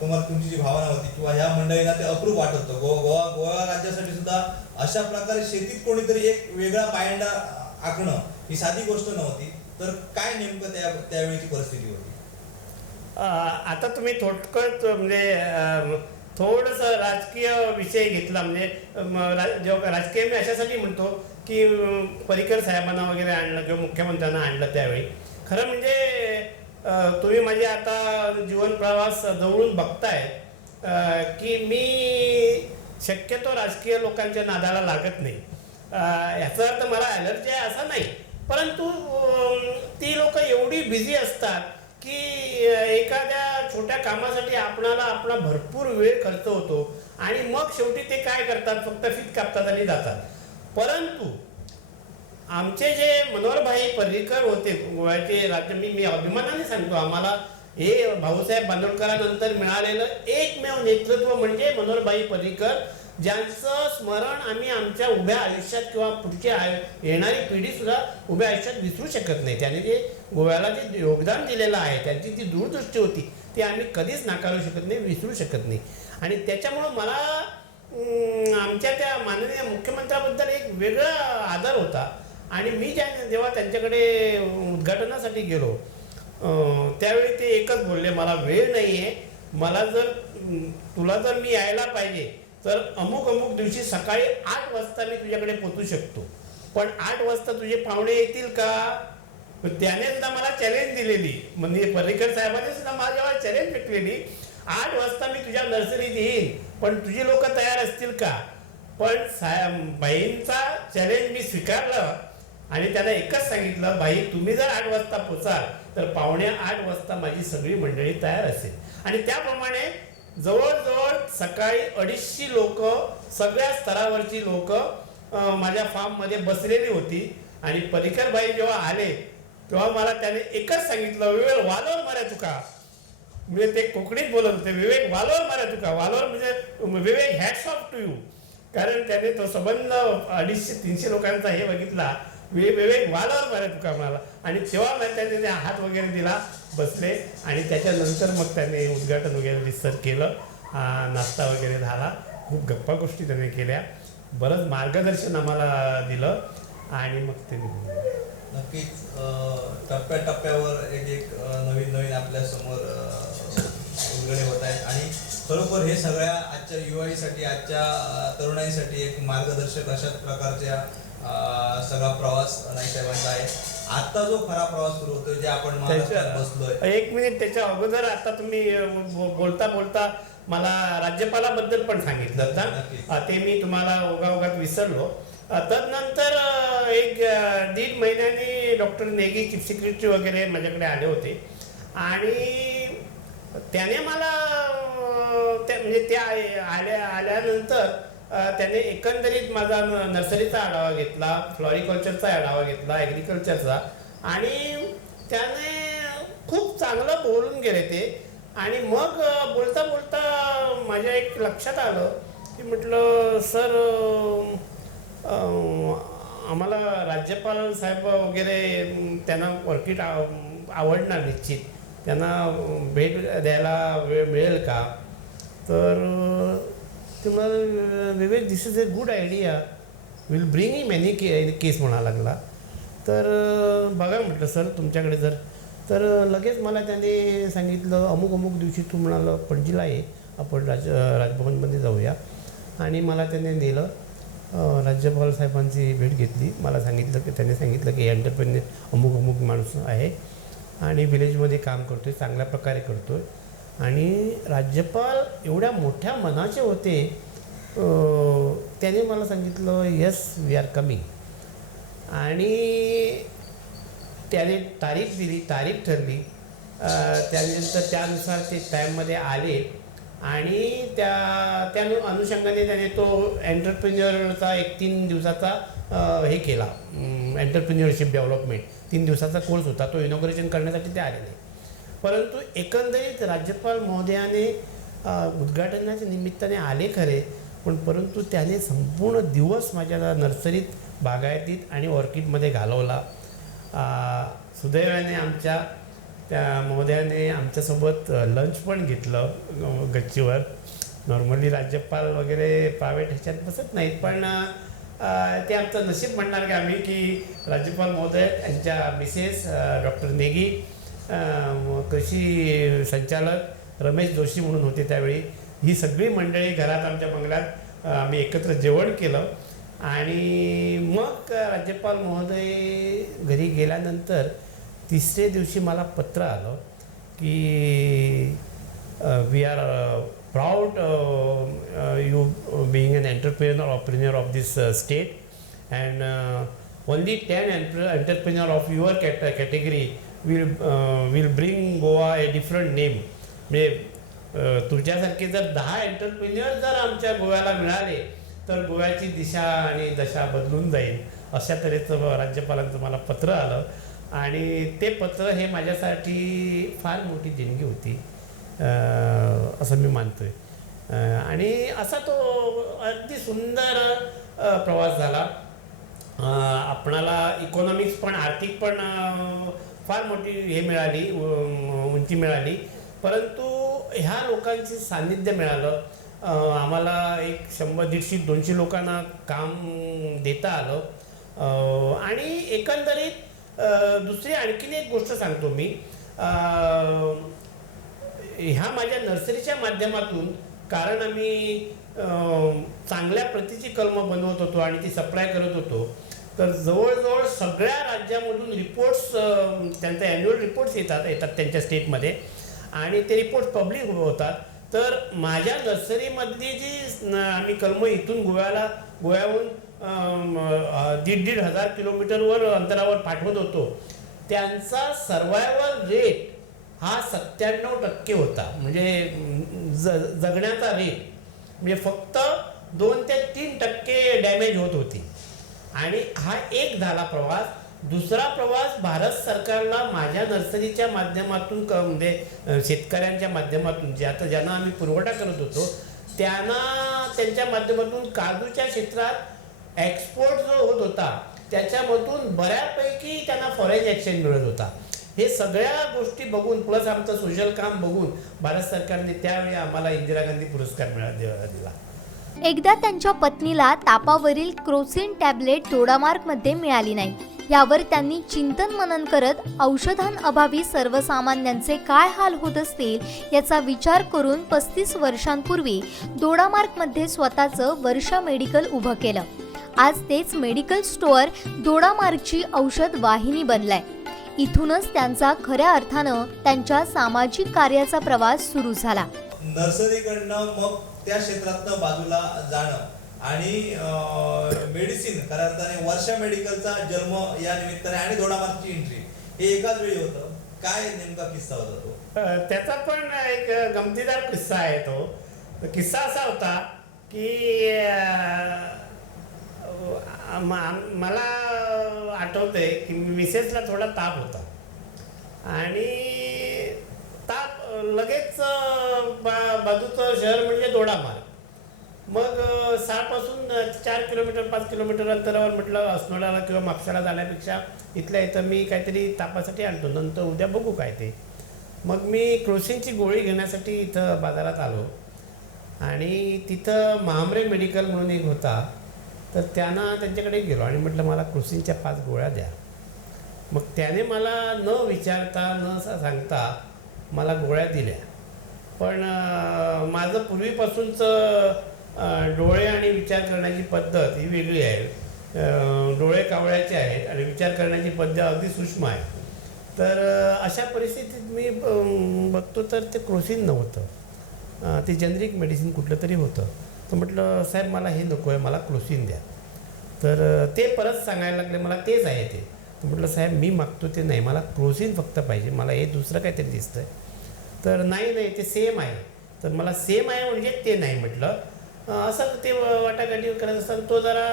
तुम्हाला तुमची जी भावना होती किंवा ह्या मंडळींना ते अप्रूप वाटत होतं? गोवा राज्यासाठी सुद्धा अशा प्रकारे शेतीत कोणीतरी एक वेगळा पायंडा आखणं ही साधी गोष्ट नव्हती. तर काय नेमकं त्यावेळीची परिस्थिती होती? आता तुम्ही थोडक्यात म्हणजे थोडंसं राजकीय विषय घेतला, म्हणजे जेव्हा राजकीय मी अशासाठी म्हणतो की पर्रिकर साहेबांना वगैरे आणलं किंवा मुख्यमंत्र्यांना आणलं त्यावेळी. खरं म्हणजे तुम्ही माझे आता जीवन प्रवास जवळून बघताय की मी शक्यतो राजकीय लोकांच्या नादाला लागत नाही. याचा अर्थ मला ॲलर्जी आहे असा नाही, परंतु ती लोक एवढी बिझी असतात की एखाद्या छोट्या कामासाठी आपला भरपूर वेळ खर्च होतो आणि मग शेवटी ते काय करतात, फक्त फीत कापतात आणि जातात. परंतु आमचे जे मनोहरभाई पर्रिकर होते गोव्याचे राज्य, मी अभिमानाने सांगतो, आम्हाला हे भाऊसाहेब बांदोडकरांनंतर मिळालेलं एकमेव नेतृत्व म्हणजे मनोहरभाई पर्रिकर, ज्यांचं स्मरण आम्ही आमच्या उभ्या आयुष्यात किंवा पुढची येणारी पिढीसुद्धा उभ्या आयुष्यात विसरू शकत नाही. त्याने जे गोव्याला जे योगदान दिलेलं आहे, त्यांची जी दूरदृष्टी होती ती आम्ही कधीच नाकारू शकत नाही, विसरू शकत नाही. आणि त्याच्यामुळं मला आमच्या त्या माननीय मुख्यमंत्र्याबद्दल एक वेगळा आदर होता. आणि मी जेव्हा त्यांच्याकडे उद्घाटनासाठी गेलो त्यावेळी ते एकच बोलले, मला वेळ नाही आहे, मला तुला जर मी यायला पाहिजे तर अमुक दिवशी सकाळी 8 वाजता मी तुझ्याकडे पोचू शकतो, पण 8 वाजता तुझे पाहुणे येतील का? त्याने सुद्धा मला चॅलेंज दिलेली, म्हणजे पर्रिकर साहेबांनी सुद्धा माझ्यावर चॅलेंज फेकलेली, 8 वाजता मी तुझ्या नर्सरीत येईन, पण तुझी लोक तयार असतील का? पण बाईंचा चॅलेंज मी स्वीकारलं आणि त्यांना एकच सांगितलं, बाई तुम्ही जर 8 वाजता पोचाल तर 7:45 वाजता माझी सगळी मंडळी तयार असेल. आणि त्याप्रमाणे जवळजवळ सकाळी 250 लोक, सगळ्या स्तरावरची लोक माझ्या फार्ममध्ये बसलेली होती. आणि पर्रिकर भाई जेव्हा आले तेव्हा मला त्याने एकच सांगितलं, विवेक वालोर माऱ्या तुका. म्हणजे ते कोकणीत बोलत होते, विवेक वालोर माऱ्या तुका. वालोर म्हणजे विवेक हॅट्स ऑफ टू यू, कारण त्याने तो संबंध 250-300 लोकांचा हे बघितला, विवेक वालोर माऱ्या तुका म्हणाला. आणि तेव्हा त्याने हात वगैरे दिला, बसले. आणि त्याच्यानंतर मग त्याने उद्घाटन वगैरे विस्तार केलं, नाश्ता वगैरे झाला, खूप गप्पा गोष्टी त्याने केल्या, बरंच मार्गदर्शन आम्हाला दिलं आणि मग ते नक्कीच टप्प्याटप्प्यावर एक नवीन आपल्यासमोर उलगडे होत आहेत. आणि खरोखर हे सगळ्या आजच्या युवाईसाठी, आजच्या तरुणाईसाठी एक मार्गदर्शक अशाच प्रकारच्या सगळा प्रवास नाईकसाहेबांचा आहे. आता जो खरा प्रवास सुरू होतोय, जे आपण महाराष्ट्रात बसलोय. 1 मिनिट त्याच्या अगोदर आता तुम्ही बोलता मला राज्यपालाबद्दल पण सांगितलं ना, ते मी तुम्हाला ओघाओघात विसरलो. तदनंतर 1-1.5 महिन्यांनी डॉक्टर नेगी चीफ सेक्रेटरी वगैरे माझ्याकडे आले होते आणि त्याने मला म्हणजे त्या आल्यानंतर त्याने एकंदरीत माझा नर्सरीचा आढावा घेतला, फ्लॉरिकल्चरचा आढावा घेतला, ॲग्रिकल्चरचा, आणि त्याने खूप चांगलं बोलून गेले ते. आणि मग बोलता बोलता माझ्या एक लक्षात आलं की म्हटलं, सर आम्हाला राज्यपाल साहेब वगैरे त्यांना ऑर्किड आवडणार निश्चित, त्यांना भेट द्यायला वेळ मिळेल का? तर ते मला, Vivek this is a good idea, will bring in many case म्हणा लागला. तर बघा म्हटलं सर तुमच्याकडे जर, तर लगेच मला त्याने सांगितलं, अमुक दिवशी तू म्हणाला पणजीला ये, आपण राजभवनमध्ये जाऊया. आणि मला त्याने नेलं, राज्यपाल साहेबांची भेट घेतली. मला सांगितलं की त्याने सांगितलं की एंटरप्रेन्युअर अमुक माणूस आहे आणि विलेजमध्ये काम करतो आहे, चांगल्या प्रकारे करतो आहे. आणि राज्यपाल एवढ्या मोठ्या मनाचे होते, त्याने मला सांगितलं येस वी आर कमिंग. आणि त्याने तारीख दिली, तारीख ठरली, त्यानंतर त्यानुसार ते टाईममध्ये आले. आणि त्या अनुषंगाने त्याने तो एंटरप्रेन्युअरचा 3 दिवसाचा हे केला, एंटरप्रेन्युअरशिप डेव्हलपमेंट 3 दिवसाचा कोर्स होता, तो इनॉग्रेशन करण्यासाठी ते आले नाही. परंतु एकंदरीत राज्यपाल महोदयाने उद्घाटनाच्या निमित्ताने आले खरे, पण परंतु त्याने संपूर्ण दिवस माझ्या नर्सरीत, बागायतीत आणि ऑर्किडमध्ये घालवला. सुदैवाने आमच्या त्या महोदयाने आमच्यासोबत लंच पण घेतलं गच्चीवर. नॉर्मली राज्यपाल वगैरे प्रायव्हेट ह्याच्यात बसत नाहीत, पण ते आमचं नशीब म्हणणार की आम्ही की राज्यपाल महोदय यांच्या मिसेस डॉक्टर नेगी, कृषी संचालक रमेश जोशी म्हणून होते त्यावेळी, ही सगळी मंडळी घरात आमच्या बंगल्यात आम्ही एकत्र जेवण केलं. आणि मग राज्यपाल महोदय घरी गेल्यानंतर तिसरे दिवशी मला पत्र आलं की we are proud you being an entrepreneur of this state, and only 10 entrepreneur of your category will bring Goa a different name. म्हणजे तुझ्यासारखे जर 10 एंटरप्रिन्युअर जर आमच्या गोव्याला मिळाले तर गोव्याची दिशा आणि दशा बदलून जाईल, अशा तऱ्हेचं राज्यपालांचं मला पत्र आलं. आणि ते पत्र हे माझ्यासाठी फार मोठी देणगी होती असं मी मानतो आहे. आणि असा तो अगदी सुंदर प्रवास झाला. आपणाला इकॉनॉमिक्स पण, आर्थिक पण फार मोठी हे मिळाली, उंची मिळाली. परंतु ह्या लोकांचे सान्निध्य मिळालं. आम्हाला एक 100-150-200 लोकांना काम देता आलं. आणि एकंदरीत दुसरी आणखीन एक गोष्ट सांगतो मी, ह्या माझ्या नर्सरीच्या माध्यमातून, कारण आम्ही चांगल्या प्रतीची कलमं बनवत होतो आणि ती सप्लाय करत होतो, तर जवळजवळ सगळ्या राज्यामधून रिपोर्ट्स, त्यांचे ॲन्युअल रिपोर्ट्स येतात त्यांच्या स्टेटमध्ये, आणि ते रिपोर्ट्स पब्लिक होतात. तर माझ्या नर्सरीमधली जी आम्ही कलमं इथून गोव्याहून 1,500 किलोमीटरवर अंतरावर पाठवत होतो, त्यांचा सर्वायवल रेट हा 97% होता. म्हणजे जगण्याचा रेट, म्हणजे फक्त 2 ते 3% डॅमेज होत होती. आणि हा एक झाला प्रवास. दुसरा प्रवास, भारत सरकारला माझ्या नर्सरीच्या माध्यमातून म्हणजे शेतकऱ्यांच्या माध्यमातून, जे आता ज्यांना आम्ही पुरवठा करत होतो त्यांच्या माध्यमातून काजूच्या क्षेत्रात एक्सपोर्ट जो होत होता त्याच्यामधून बऱ्यापैकी त्यांना फॉरेन एक्सचेंज मिळत होता. हे सगळ्या गोष्टी बघून, प्लस आमचं सोशल काम बघून, भारत सरकारने त्यावेळी आम्हाला इंदिरा गांधी पुरस्कार दिला. एकदा त्यांच्या पत्नीला तापावरील क्रोसिन टॅबलेट दोडामार्गमध्ये मिळाली नाही. यावर त्यांनी चिंतन मनन करत औषधांअभावी सर्वसामान्यांचे काय हाल होत असतील याचा विचार करून 35 वर्षांपूर्वी दोडामार्गमध्ये स्वतःचं वर्षा मेडिकल उभं केलं. आज तेच मेडिकल स्टोअर दोडामार्गची औषध वाहिनी बनलाय. इथूनच त्यांचा खऱ्या अर्थानं त्यांच्या सामाजिक कार्याचा प्रवास सुरू झाला. नर्सरीकडनं मग त्या क्षेत्रातनं बाजूला जाणं आणि मेडिसिन, खऱ्या अर्थाने वर्षा मेडिकलचा जन्म या निमित्ताने, आणि दोडामार्गची एंट्री, हे एकाच वेळी होतं. काय नेमका किस्सा होता तो? त्याचा पण एक गमतीदार किस्सा आहे. तो किस्सा असा होता की मला आठवतंय की मिसेसला थोडा ताप होता आणि ताप लगेच बाजूचं शहर म्हणजे दोडामार्ग. मग 6 4 किलोमीटर 5 किलोमीटर अंतरावर म्हटलं अस्नोडाला किंवा म्हापशाला जाण्यापेक्षा इथल्या इथं मी काहीतरी तापासाठी आणतो, नंतर उद्या बघू काय ते. मग मी क्रोसिनची गोळी घेण्यासाठी इथं बाजारात आलो आणि तिथं महामरे मेडिकल म्हणून एक होता, तर त्यांच्याकडे गेलो आणि म्हटलं मला क्रोसिनच्या 5 गोळ्या द्या. मग त्याने मला न विचारता न सांगता मला गोळ्या दिल्या. पण माझं पूर्वीपासूनचं डोळे आणि विचार करण्याची पद्धत ही वेगळी आहे. डोळे कावळ्याचे आहेत आणि विचार करण्याची पद्धत अगदी सूक्ष्म आहे. तर अशा परिस्थितीत मी बघतो तर ते क्रोसिन नव्हतं, ते जेनरिक मेडिसिन कुठलं तरी होतं. तर म्हटलं साहेब मला हे नको आहे, मला क्रोसिन द्या. तर ते परत सांगायला लागले मला तेच आहे ते. तर म्हटलं साहेब मी मागतो ते नाही, मला क्रोसिन फक्त पाहिजे, मला हे दुसरं काहीतरी दिसतं आहे. तर नाही ते सेम आहे. तर मला सेम आहे म्हणजे ते नाही म्हटलं. असं ते वाटाघाटी करत असताना तो जरा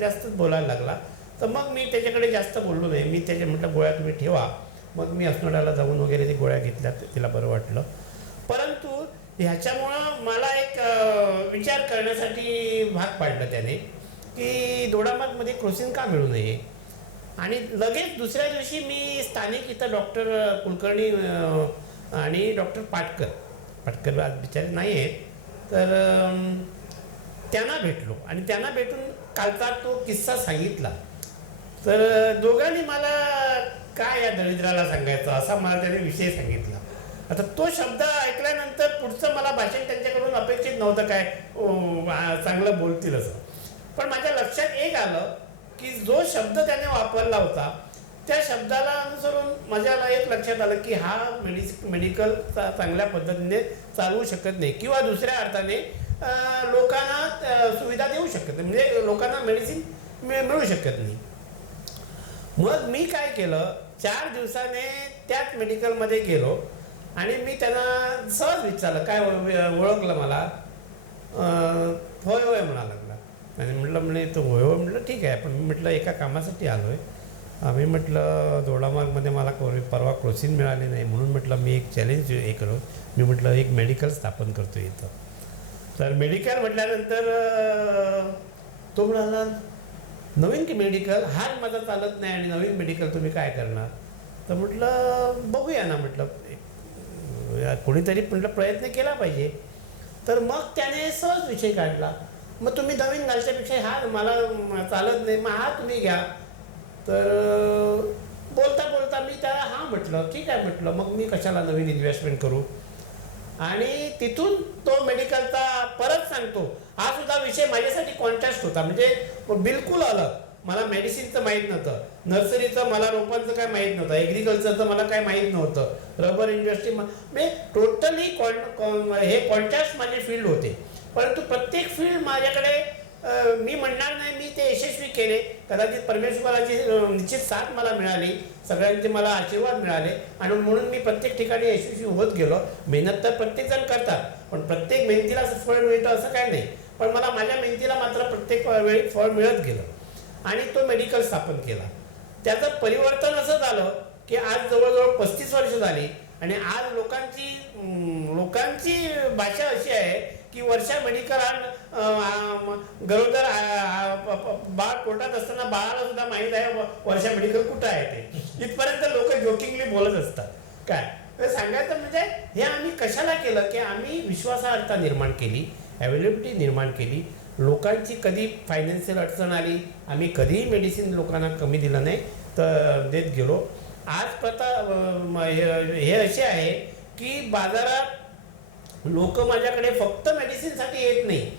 जास्तच बोलायला लागला. तर मग मी त्याच्याकडे जास्त बोललो नाही. मी म्हटलं गोळ्या तुम्ही ठेवा मग मी अस्नोड्याला जाऊन वगैरे ते गोळ्या घेतल्या, तिला बरं वाटलं. परंतु ह्याच्यामुळं मला एक विचार करण्यासाठी भाग पाडलं त्याने, की दोडामार्गमध्ये क्रोसिन का मिळू नये. आणि लगेच दुसऱ्या दिवशी मी स्थानिक इथं डॉक्टर कुलकर्णी आणि डॉक्टर पाटकर आज बिचारे नाही आहेत, तर त्यांना भेटलो आणि त्यांना भेटून कालचा तो किस्सा सांगितला. तर दोघांनी मला काय या दरिद्राला सांगायचं असा मला त्याने विषय सांगितला. आता तो शब्द ऐकल्यानंतर पुढचं मला भाषण त्यांच्याकडून अपेक्षित नव्हतं काय चांगलं बोलतील असं. पण माझ्या लक्षात एक आलं की जो शब्द त्याने वापरला होता त्या शब्दाला अनुसरून माझ्याला एक लक्षात आलं की हा मेडिकल चांगल्या पद्धतीने चालवू शकत नाही किंवा दुसऱ्या अर्थाने लोकांना सुविधा देऊ शकत नाही, म्हणजे लोकांना मेडिसिन मिळू शकत नाही. मग मी काय केलं, 4 दिवसाने त्याच मेडिकलमध्ये गेलो आणि मी त्यांना सहज विचारलं, काय ओळखलं मला. होय होय म्हणा लागला. आणि म्हणे तो होय होय म्हटलं ठीक आहे, पण मी म्हटलं एका कामासाठी आलो आहे. आम्ही म्हटलं दोडामार्गमध्ये मला परवा क्रोसिन मिळाले नाही, म्हणून म्हटलं मी एक चॅलेंज हे करू, मी म्हटलं एक मेडिकल स्थापन करतो इथं. तर मेडिकल म्हटल्यानंतर तो म्हणाला नवीन की मेडिकल, हाच माझा चालत नाही आणि नवीन मेडिकल तुम्ही काय करणार. तर म्हटलं बघूया ना, म्हटलं कोणीतरी म्हटलं प्रयत्न केला पाहिजे. तर मग त्याने सहज विषय काढला, मग तुम्ही नवीन घालच्यापेक्षा हा मला चालत नाही, मग हा तुम्ही घ्या. तर बोलता बोलता मी त्याला हां म्हटलं, ठीक आहे म्हटलं, मग मी कशाला नवीन इन्व्हेस्टमेंट करू. आणि तिथून तो मेडिकलचा परत सांगतो हा सुद्धा विषय माझ्यासाठी कॉन्ट्रास्ट होता, म्हणजे बिलकुल अलग. मला मेडिसिनचं माहीत नव्हतं, नर्सरीचं मला रोपांचं काय माहीत नव्हतं, ॲग्रिकल्चरचं मला काय माहीत नव्हतं, रबर इंडस्ट्री म्हणजे टोटली हे कॉन्ट्रास्ट माझे फील्ड होते. परंतु प्रत्येक फील्ड माझ्याकडे मी म्हणणार नाही मी ते यशस्वी केले. कदाचित परमेश्वराची निश्चित साथ मला मिळाली, सगळ्यांचे मला आशीर्वाद मिळाले आणि म्हणून मी प्रत्येक ठिकाणी यशस्वी होत गेलो. मेहनत तर प्रत्येकजण करतात, पण प्रत्येक मेहनतीला फळ मिळतं असं काय नाही. पण मला माझ्या मेहनतीला मात्र प्रत्येक वेळी फळ मिळत गेलं आणि तो मेडिकल स्थापन केला. त्याचं परिवर्तन असं झालं की आज जवळजवळ 35 वर्ष झाली आणि आज लोकांची भाषा अशी आहे की वर्षा मेडिकल गरोदर बाळ पोटात असताना बाळाला सुद्धा माहीत आहे वर्षा मेडिकल कुठं आहे ते, इथपर्यंत लोक जोकिंगली बोलत असतात. काय सांगायचं म्हणजे हे आम्ही कशाला केलं की आम्ही विश्वासार्हता निर्माण केली, अवेलेबिलिटी निर्माण केली. लोकांची कधी फायनान्शियल अडचण आली आम्ही कधीही मेडिसिन लोकांना कमी दिलं नाही तर देत गेलो. आज हे असे आहे की बाजारात लोक माझ्याकडे फक्त मेडिसिनसाठी येत नाही.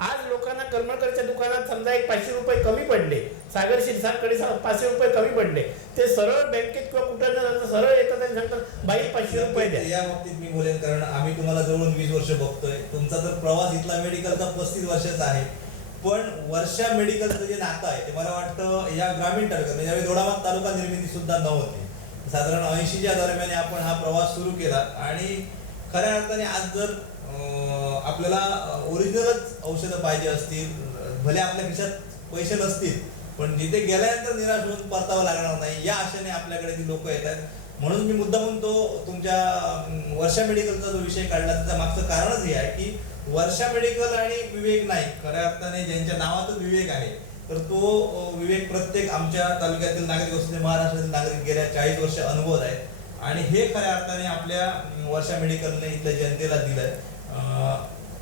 आज लोकांना करमळकरच्या दुकानात समजा एक 500 रुपये कमी पडले, सागर शिरसाटकडे 500 रुपये कमी पडले, ते सरळ बँकेत किंवा कुठं सरळ येतात आणि सांगतात बाई 500 रुपये द्या. या बाबतीत मी बोलेन, कारण आम्ही तुम्हाला जवळून 20 वर्ष बघतोय. तुमचा तर प्रवास इथला मेडिकलचा 35 वर्षाचा आहे. पण वर्षा मेडिकलचं जे नातं आहे ते मला वाटतं या ग्रामीण तालुक्यात म्हणजे ज्यावेळी दोडामार्ग तालुका निर्मिती सुद्धा नव्हती, साधारण 80च्या दरम्यान आपण हा प्रवास सुरू केला. आणि खऱ्या अर्थाने आज जर आपल्याला ओरिजिनलच औषधं पाहिजे असतील, भले आपल्या खिशात पैसे नसतील, पण जिथे गेल्यानंतर निराश होऊन परतावं लागणार नाही या आशेने आपल्याकडे ती लोक येतात. म्हणून मी मुद्दा म्हणून तो तुमच्या वर्षा मेडिकलचा जो विषय काढला त्याचं मागचं कारणच हे आहे की वर्षा मेडिकल आणि विवेक नाईक खऱ्या अर्थाने ज्यांच्या नावातच विवेक आहे, तर तो विवेक प्रत्येक आमच्या तालुक्यातील नागरिक असू दे, महाराष्ट्रातील नागरिक गेल्या 40 वर्ष अनुभवत आहेत. आणि हे खऱ्या अर्थाने आपल्या वर्षा मेडिकलने इथल्या जनतेला दिलंय.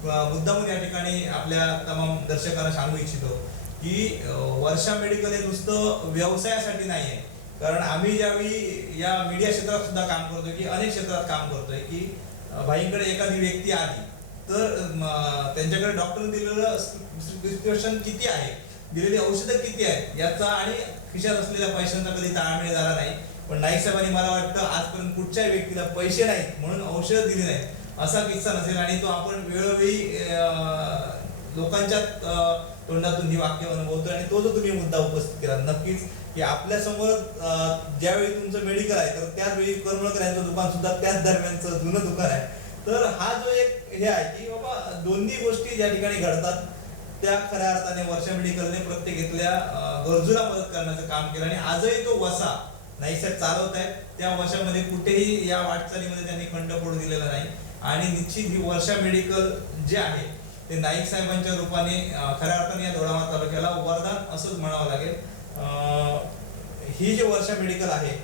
मुद्दामून या ठिकाणी आपल्या तमाम दर्शकांना सांगू इच्छितो की वर्षा मेडिकल हे नुसतं व्यवसायासाठी नाही आहे. कारण आम्ही ज्यावेळी या मीडिया क्षेत्रात सुद्धा काम करतोय की अनेक क्षेत्रात काम करतोय की भाईंकडे एखादी व्यक्ती आली तर त्यांच्याकडे डॉक्टरने दिलेलं प्रिस्क्रिप्शन किती आहे, दिलेली औषधं किती आहेत याचा आणि खिशात असलेल्या पैशांचा कधी ताळमेळ झाला नाही. पण नाईक साहेबांनी मला वाटतं आजपर्यंत कुठच्या व्यक्तीला पैसे नाहीत म्हणून औषधं दिली नाहीत असा किस्सा नसेल. आणि तो आपण वेळोवेळी लोकांच्या तोंडातून ही वाक्य अनुभवतोय. आणि तो जो तुम्ही मुद्दा उपस्थित केला नक्कीच की आपल्या समोर ज्यावेळी तुमचं मेडिकल आहे तर त्याच वेळी करमळकर यांचं दुकान सुद्धा त्याच दरम्यानचं जुनं दुकान आहे. तर हा जो एक हे आहे की बाबा दोन्ही गोष्टी ज्या ठिकाणी घडतात त्या खऱ्या अर्थाने वर्षा मेडिकलने प्रत्येक इथल्या गरजूला मदत करण्याचं काम केलं. आणि आजही तो वसा नाईक साहेब चालवत आहेत त्या वर्षामध्ये कुठेही या वाटचालीमध्ये त्यांनी खंड पडू दिलेला नाही आणि निश्चित ही वर्षा मेडिकल जे आहे ते नाईक साहेबांच्या रूपाने खऱ्या अर्थाने या दोडामार्ग तालुक्याला वरदान असंच म्हणावं लागेल. ही जे वर्षा मेडिकल आहे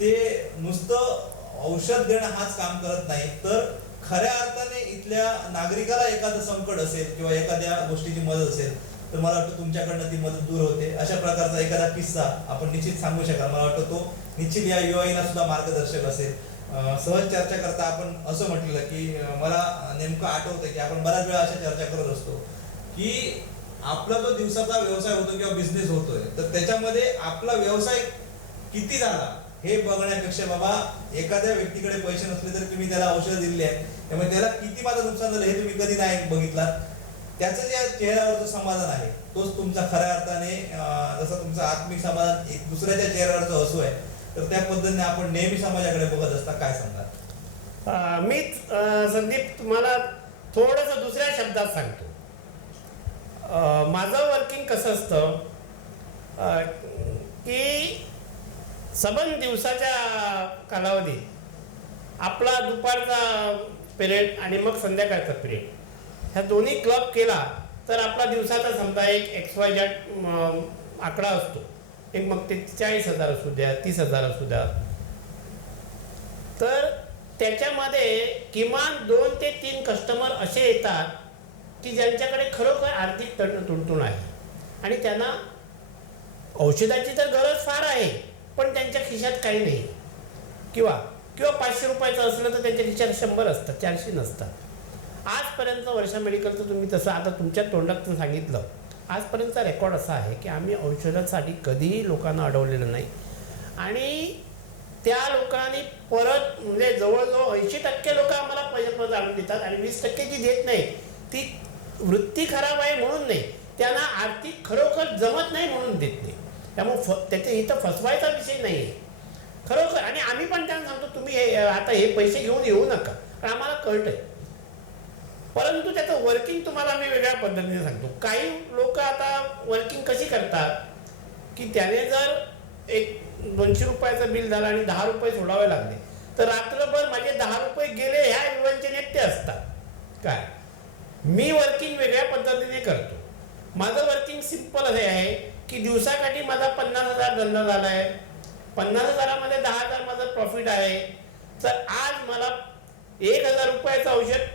ते नुसतं औषध देणं हाच काम करत नाही, तर खऱ्या अर्थाने इथल्या नागरिकाला एखादं संकट असेल किंवा एखाद्या गोष्टीची मदत असेल तर मला वाटतं तुमच्याकडनं ती मदत दूर होते. अशा प्रकारचा एखादा किस्सा आपण निश्चित सांगू शकाल. मला वाटतं तो निश्चित या युवाईला सुद्धा मार्गदर्शक असेल. सहज चर्चा करता आपण असं म्हटलेलं की मला नेमकं आठवतं की आपण बऱ्याच वेळा अशा चर्चा करत असतो की आपला जो दिवसाचा व्यवसाय होतो किंवा बिझनेस होतोय तर त्याच्यामध्ये आपला व्यवसाय किती झाला हे बघण्यापेक्षा बाबा एखाद्या व्यक्तीकडे पैसे नसले तर तुम्ही त्याला औषध दिलेली आहे त्यामुळे त्याला किती माझं नुकसान झालं हे तुम्ही कधी नाही बघितलात. त्याचं जे चेहऱ्यावरचं समाधान आहे तोच तुमचा खऱ्या अर्थाने जसं तुमचं आत्मिक समाधान एक दुसऱ्याच्या चेहऱ्यावरचं हसू आहे तर त्या पद्धतीने आपण नेहमी समाजाकडे बघत असता. काय सांगणार? मीच संदीप तुम्हाला थोडंसं दुसऱ्या शब्दात सांगतो. माझं वर्किंग कसं असतं की सबंध दिवसाच्या कालावधीत आपला दुपारचा पिरियड आणि मग संध्याकाळचा पिरियड ह्या दोन्ही क्लब केला तर आपला दिवसाचा समजा एक XYZ आकडा असतो. एक मग ते 40,000 असू द्या 30,000 असू द्या. तर त्याच्यामध्ये किमान 2 ते 3 कस्टमर असे येतात की ज्यांच्याकडे खरोखर आर्थिक तुणतुण आहे आणि त्यांना औषधाची तर गरज फार आहे पण त्यांच्या खिशात काही नाही किंवा 500 रुपयाचं असलं तर त्यांच्या खिशात 100 असतात 400 नसतात. आजपर्यंत वर्षा मेडिकलचं तुम्ही तसं आता तुमच्या तोंडात सांगितलं आजपर्यंतचा रेकॉर्ड असा आहे की आम्ही औषधासाठी कधीही लोकांना अडवलेलं नाही आणि त्या लोकांनी परत म्हणजे जवळजवळ 80% लोक आम्हाला पैसे आणून देतात आणि 20% जी देत नाही ती वृत्ती खराब आहे म्हणून नाही, त्यांना आर्थिक खरोखर जमत नाही म्हणून देत नाही. त्यामुळे त्याचे इथं फसवायचा विषय नाही आहे खरोखर. आणि आम्ही पण त्यांना सांगतो तुम्ही आता हे पैसे घेऊन येऊ नका कारण आम्हाला कळत आहे. परंतु त्याचं वर्किंग तुम्हाला मी वेगळ्या पद्धतीने सांगतो. काही लोक आता वर्किंग कशी करतात की त्याने जर एक 200 रुपयाचं बिल झालं आणि 10 रुपये सोडावे लागले तर रात्रभर माझे 10 रुपये गेले ह्या विवंचनेत ते असतात. काय मी वर्किंग वेगळ्या पद्धतीने करतो. माझं वर्किंग सिम्पल असे आहे की दिवसाकाठी माझा 50,000 धंदा झाला आहे. 50,000मध्ये 10,000 माझं प्रॉफिट आहे. तर आज मला 1,000 रुपयाचं औषध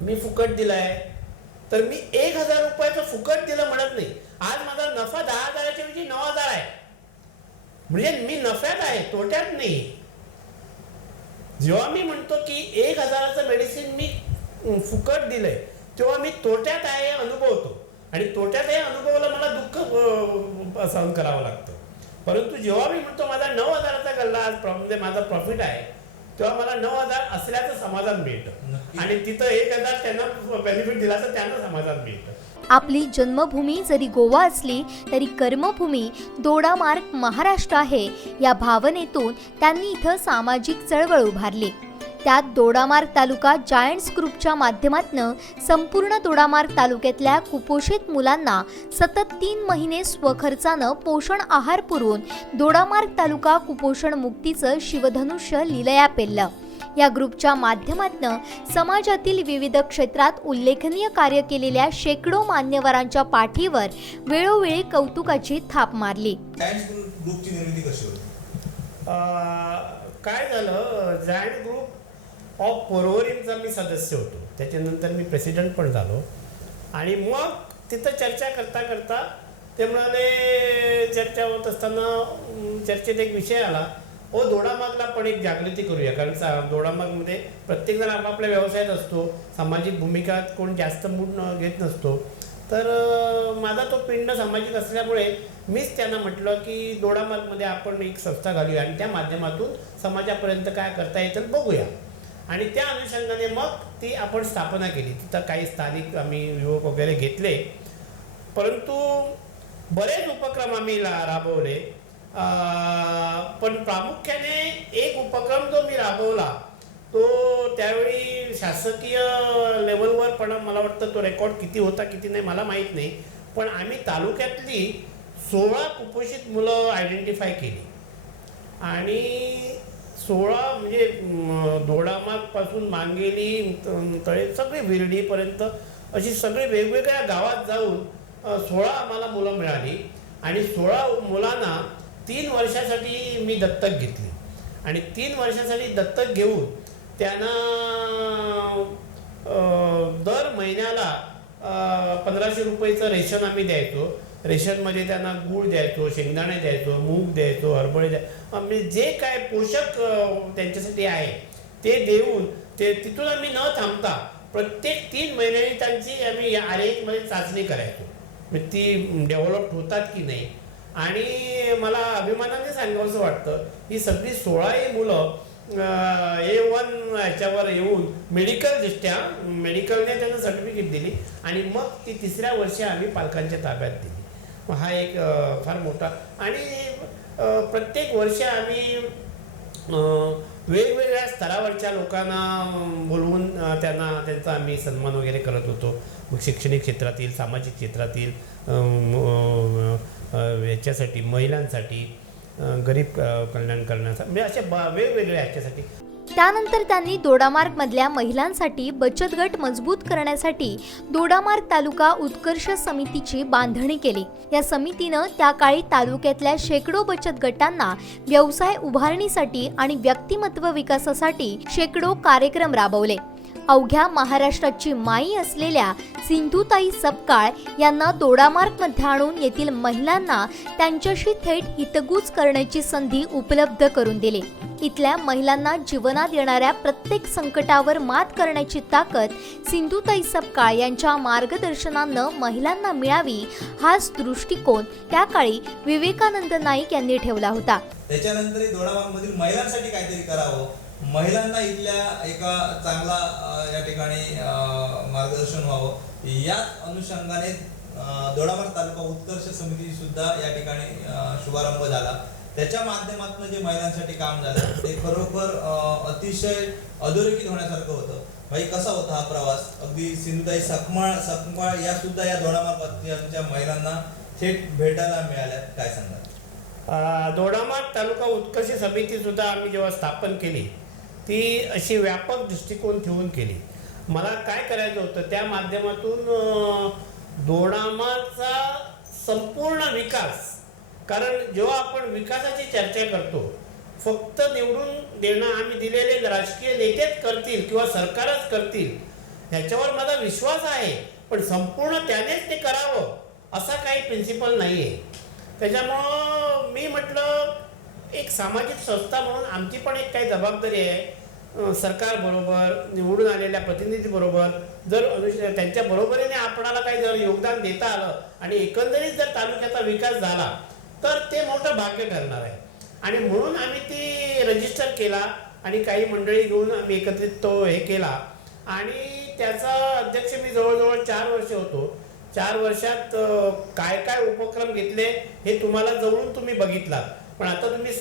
मी फुकट दिलं आहे तर मी 1,000 रुपयाचं फुकट दिलं म्हणत नाही. आज माझा नफा 10,000च्या ऐवजी 9,000 आहे म्हणजे मी नफ्यात आहे तोट्यात नाही. जेव्हा मी म्हणतो की 1,000चं मेडिसिन मी फुकट दिलंय तेव्हा मी तोट्यात आहे अनुभवतो आणि तोट्यात आहे अनुभवलं मला दुःख सहन करावं लागतं. परंतु जेव्हा मी म्हणतो माझा 9,000चा गल्ला आज म्हणजे माझा प्रॉफिट आहे तेव्हा मला 9,000 असल्याचं समाधान मिळतं आणि तिथं 1,000 त्यांना बेनिफिट दिला तर त्यांना समाधान मिळतं. आपली जन्मभूमी जरी गोवा असली तरी कर्मभूमी दोडामार्ग महाराष्ट्र आहे या भावनेतून त्यांनी इथं सामाजिक चळवळ उभारली. त्यात दोडामार्ग तालुका जायंट्स ग्रुपच्या माध्यमातून संपूर्ण दोडामार्ग तालुक्यातल्या कुपोषित मुलांना सतत 3 महिने स्वखर्चानं पोषण आहार पुरवून दोडामार्ग तालुका कुपोषण मुक्तीचं शिवधनुष्य लिलया पेललं. या ग्रुपच्या माध्यमातून समाजातील विविध क्षेत्रात उल्लेखनीय कार्य केलेल्या शेकडो मान्यवरांच्या पाठीवर वेळोवेळी कौतुकाची थाप मारली. जायंट्स ग्रुपची निर्मिती कशी होती? काय झालं, जायंट ग्रुप ऑफ पोरवरींचा मी सदस्य होतो. त्याच्यानंतर मी प्रेसिडेंट पण झालो आणि मग तिथं चर्चा करता करता ते म्हणाले, चर्चा होत असताना चर्चेत एक विषय आला, दोडामार्गला पण एक जागृती करूया. कारण दोडामार्गमध्ये प्रत्येकजण आपापल्या व्यवसायात असतो, सामाजिक भूमिका कोण जास्त मूड घेत नसतो. तर माझा तो पिंड सामाजिक असल्यामुळे मीच त्यांना म्हटलं की दोडामार्गमध्ये आपण एक संस्था घालूया आणि त्या माध्यमातून समाजापर्यंत काय करता येतं बघूया. आणि त्या अनुषंगाने मग ती आपण स्थापना केली. तिथं काही स्थानिक आम्ही युवक वगैरे घेतले, परंतु बरेच उपक्रम आम्ही राबवले. पण प्रामुख्याने एक उपक्रम जो मी राबवला तो त्यावेळी शासकीय लेवलवर, पण मला वाटतं तो रेकॉर्ड किती होता किती नाही मला माहीत नाही, पण आम्ही तालुक्यातली 16 कुपोषित मुलं आयडेंटिफाय केली आणि 16 म्हणजे दोडामार्गपासून मांगेली तळे सगळे विर्डीपर्यंत अशी सगळे वेगवेगळ्या गावात जाऊन 16 आम्हाला मुलं मिळाली आणि 16 मुलांना 3 वर्षासाठी मी दत्तक घेतली आणि 3 वर्षासाठी दत्तक घेऊन त्यांना दर महिन्याला 1500 रुपयेचं रेशन आम्ही द्यायचो. रेशनमध्ये त्यांना गूळ द्यायचो, शेंगदाणे द्यायचो, मूग द्यायचो, हरभरे द्यायचो. म्हणजे जे काय पोषक त्यांच्यासाठी आहे ते देऊन ते तिथून आम्ही न थांबता प्रत्येक 3 महिन्यांनी त्यांची आम्ही RH मध्ये चाचणी करायचो, म्हणजे ती डेव्हलप होतात की नाही. आणि मला अभिमानाने सांगावंसं वाटतं ही सगळी 16ही मुलं A1 ह्याच्यावर येऊन मेडिकलने त्यांना सर्टिफिकेट दिली आणि मग ती 3ऱ्या वर्षी आम्ही पालकांच्या ताब्यात दिली. हा एक फार मोठा आणि प्रत्येक वर्षी आम्ही वेगवेगळ्या स्तरावरच्या लोकांना बोलवून त्यांचा आम्ही सन्मान वगैरे करत होतो. मग शैक्षणिक क्षेत्रातील, सामाजिक क्षेत्रातील, याच्यासाठी महिलांसाठी, गरीब कल्याण करण्यासाठी, म्हणजे अशा वेगवेगळ्या ह्याच्यासाठी. त्यानंतर त्यांनी दोडामार्गमधल्या महिलांसाठी बचत गट मजबूत करण्यासाठी दोडामार्ग तालुका उत्कर्ष समितीची बांधणी केली. या समितीनं त्या काळी तालुक्यातल्या शेकडो बचत गटांना व्यवसाय उभारणीसाठी आणि व्यक्तिमत्व विकासासाठी शेकडो कार्यक्रम राबवले. अवघ्या महाराष्ट्राची माई असलेल्या सिंधुताई सपकाळ यांना दोडामार्गमध्ये आणून येथील महिलांना त्यांच्याशी थेट हितगुज करण्याची संधी उपलब्ध करून दिली. इथल्या महिलांना जीवनात येणाऱ्या प्रत्येक संकटावर मात करण्याची ताकद सिंधुताई सपकाळ यांच्या मार्गदर्शनानं महिलांना मिळावी, हाच दृष्टिकोन त्या काळी विवेकानंद नाईक यांनी ठेवला होता. त्याच्यानंतर दोडामार्गमधील महिलांसाठी काहीतरी करावं, महिलांना इथल्या एका चांगला या ठिकाणी मार्गदर्शन व्हावं, याच अनुषंगाने दोडामार्ग तालुका उत्कर्ष समिती सुद्धा या ठिकाणी शुभारंभ झाला. त्याच्या माध्यमातून जे महिलांसाठी काम झालं ते खरोखर अतिशय अधोरेखित होण्यासारखं होतं. भाई, कसा होता हा प्रवास? अगदी सिंधुताई सपकाळ या सुद्धा या दोडामार्गच्या महिलांना थेट भेटायला मिळाल्या, काय सांगा? दोडामार्ग तालुका उत्कर्ष समिती सुद्धा आम्ही जेव्हा स्थापन केली ती अशी व्यापक दृष्टिकोन ठेवून केली. मला काय करायचं होतं त्या माध्यमातून दोडामार्गचा संपूर्ण विकास, कारण जेव्हा आपण विकासाची चर्चा करतो फक्त निवडून देणं आम्ही दिलेले राजकीय नेतेच करतील किंवा सरकारच करतील ह्याच्यावर माझा विश्वास आहे, पण संपूर्ण त्यानेच ते करावं असा काही प्रिन्सिपल नाही आहे. त्याच्यामुळं मी म्हटलं एक सामाजिक संस्था म्हणून आमची पण एक काही जबाबदारी आहे. सरकारबरोबर, निवडून आलेल्या प्रतिनिधीबरोबर जर त्यांच्या बरोबरीने आपणाला काही जर योगदान देता आलं आणि एकंदरीत जर तालुक्याचा विकास झाला तर ते मोठं भाग्य ठरणार आहे. आणि म्हणून आम्ही ती रजिस्टर केला आणि काही मंडळी घेऊन आम्ही एकत्रित तो हे केला आणि त्याचा अध्यक्ष मी जवळजवळ 4 वर्ष होतो. 4 वर्षात काय काय उपक्रम घेतले हे तुम्हाला जवळून तुम्ही बघितलात, पण आता तुम्ही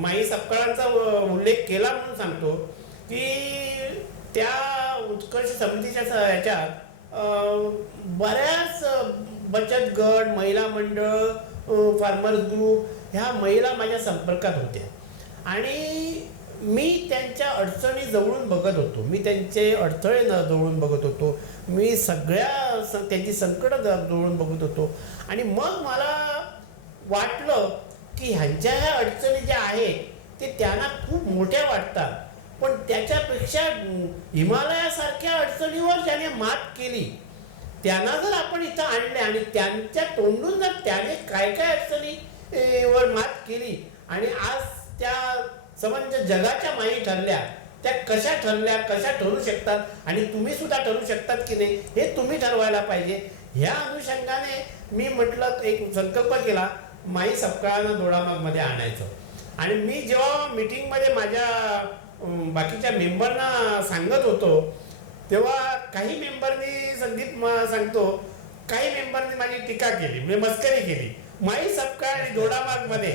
माई सपकाळांचा उल्लेख केला म्हणून सांगतो की त्या उत्कर्ष समितीच्या ह्याच्यात बऱ्याच बचत गट, महिला मंडळ, फार्मर्स ग्रुप ह्या महिला माझ्या संपर्कात होत्या आणि मी त्यांच्या अडचणी जवळून बघत होतो, मी त्यांचे अडथळे जवळून बघत होतो, मी त्यांची संकटं जवळून बघत होतो. आणि मग मला वाटलं की ह्यांच्या ह्या अडचणी ज्या आहेत ते त्यांना खूप मोठ्या वाटतात, पण त्याच्यापेक्षा हिमालयासारख्या अडचणीवर ज्याने मात केली त्यांना जर आपण इथं आणले आणि त्यांच्या तोंडून जर त्याने काय काय अडचणीवर मात केली आणि आज त्या समज जगाच्या माई ठरल्या, त्या कशा ठरल्या, कशा ठरू शकतात आणि तुम्ही सुद्धा ठरू शकतात की नाही हे तुम्ही ठरवायला पाहिजे. ह्या अनुषंगाने मी म्हटलं एक संकल्प केला माई सपकाळांना दोडामार्गमध्ये आणायचं. आणि मी जेव्हा मीटिंगमध्ये माझ्या बाकीच्या मेंबरना सांगत होतो तेव्हा काही मेंबरनी संदीप सांगतो काही मेंबरनी माझी टीका केली, म्हणजे मस्करी केली माई सपकाळ आणि दोडामार्गमध्ये.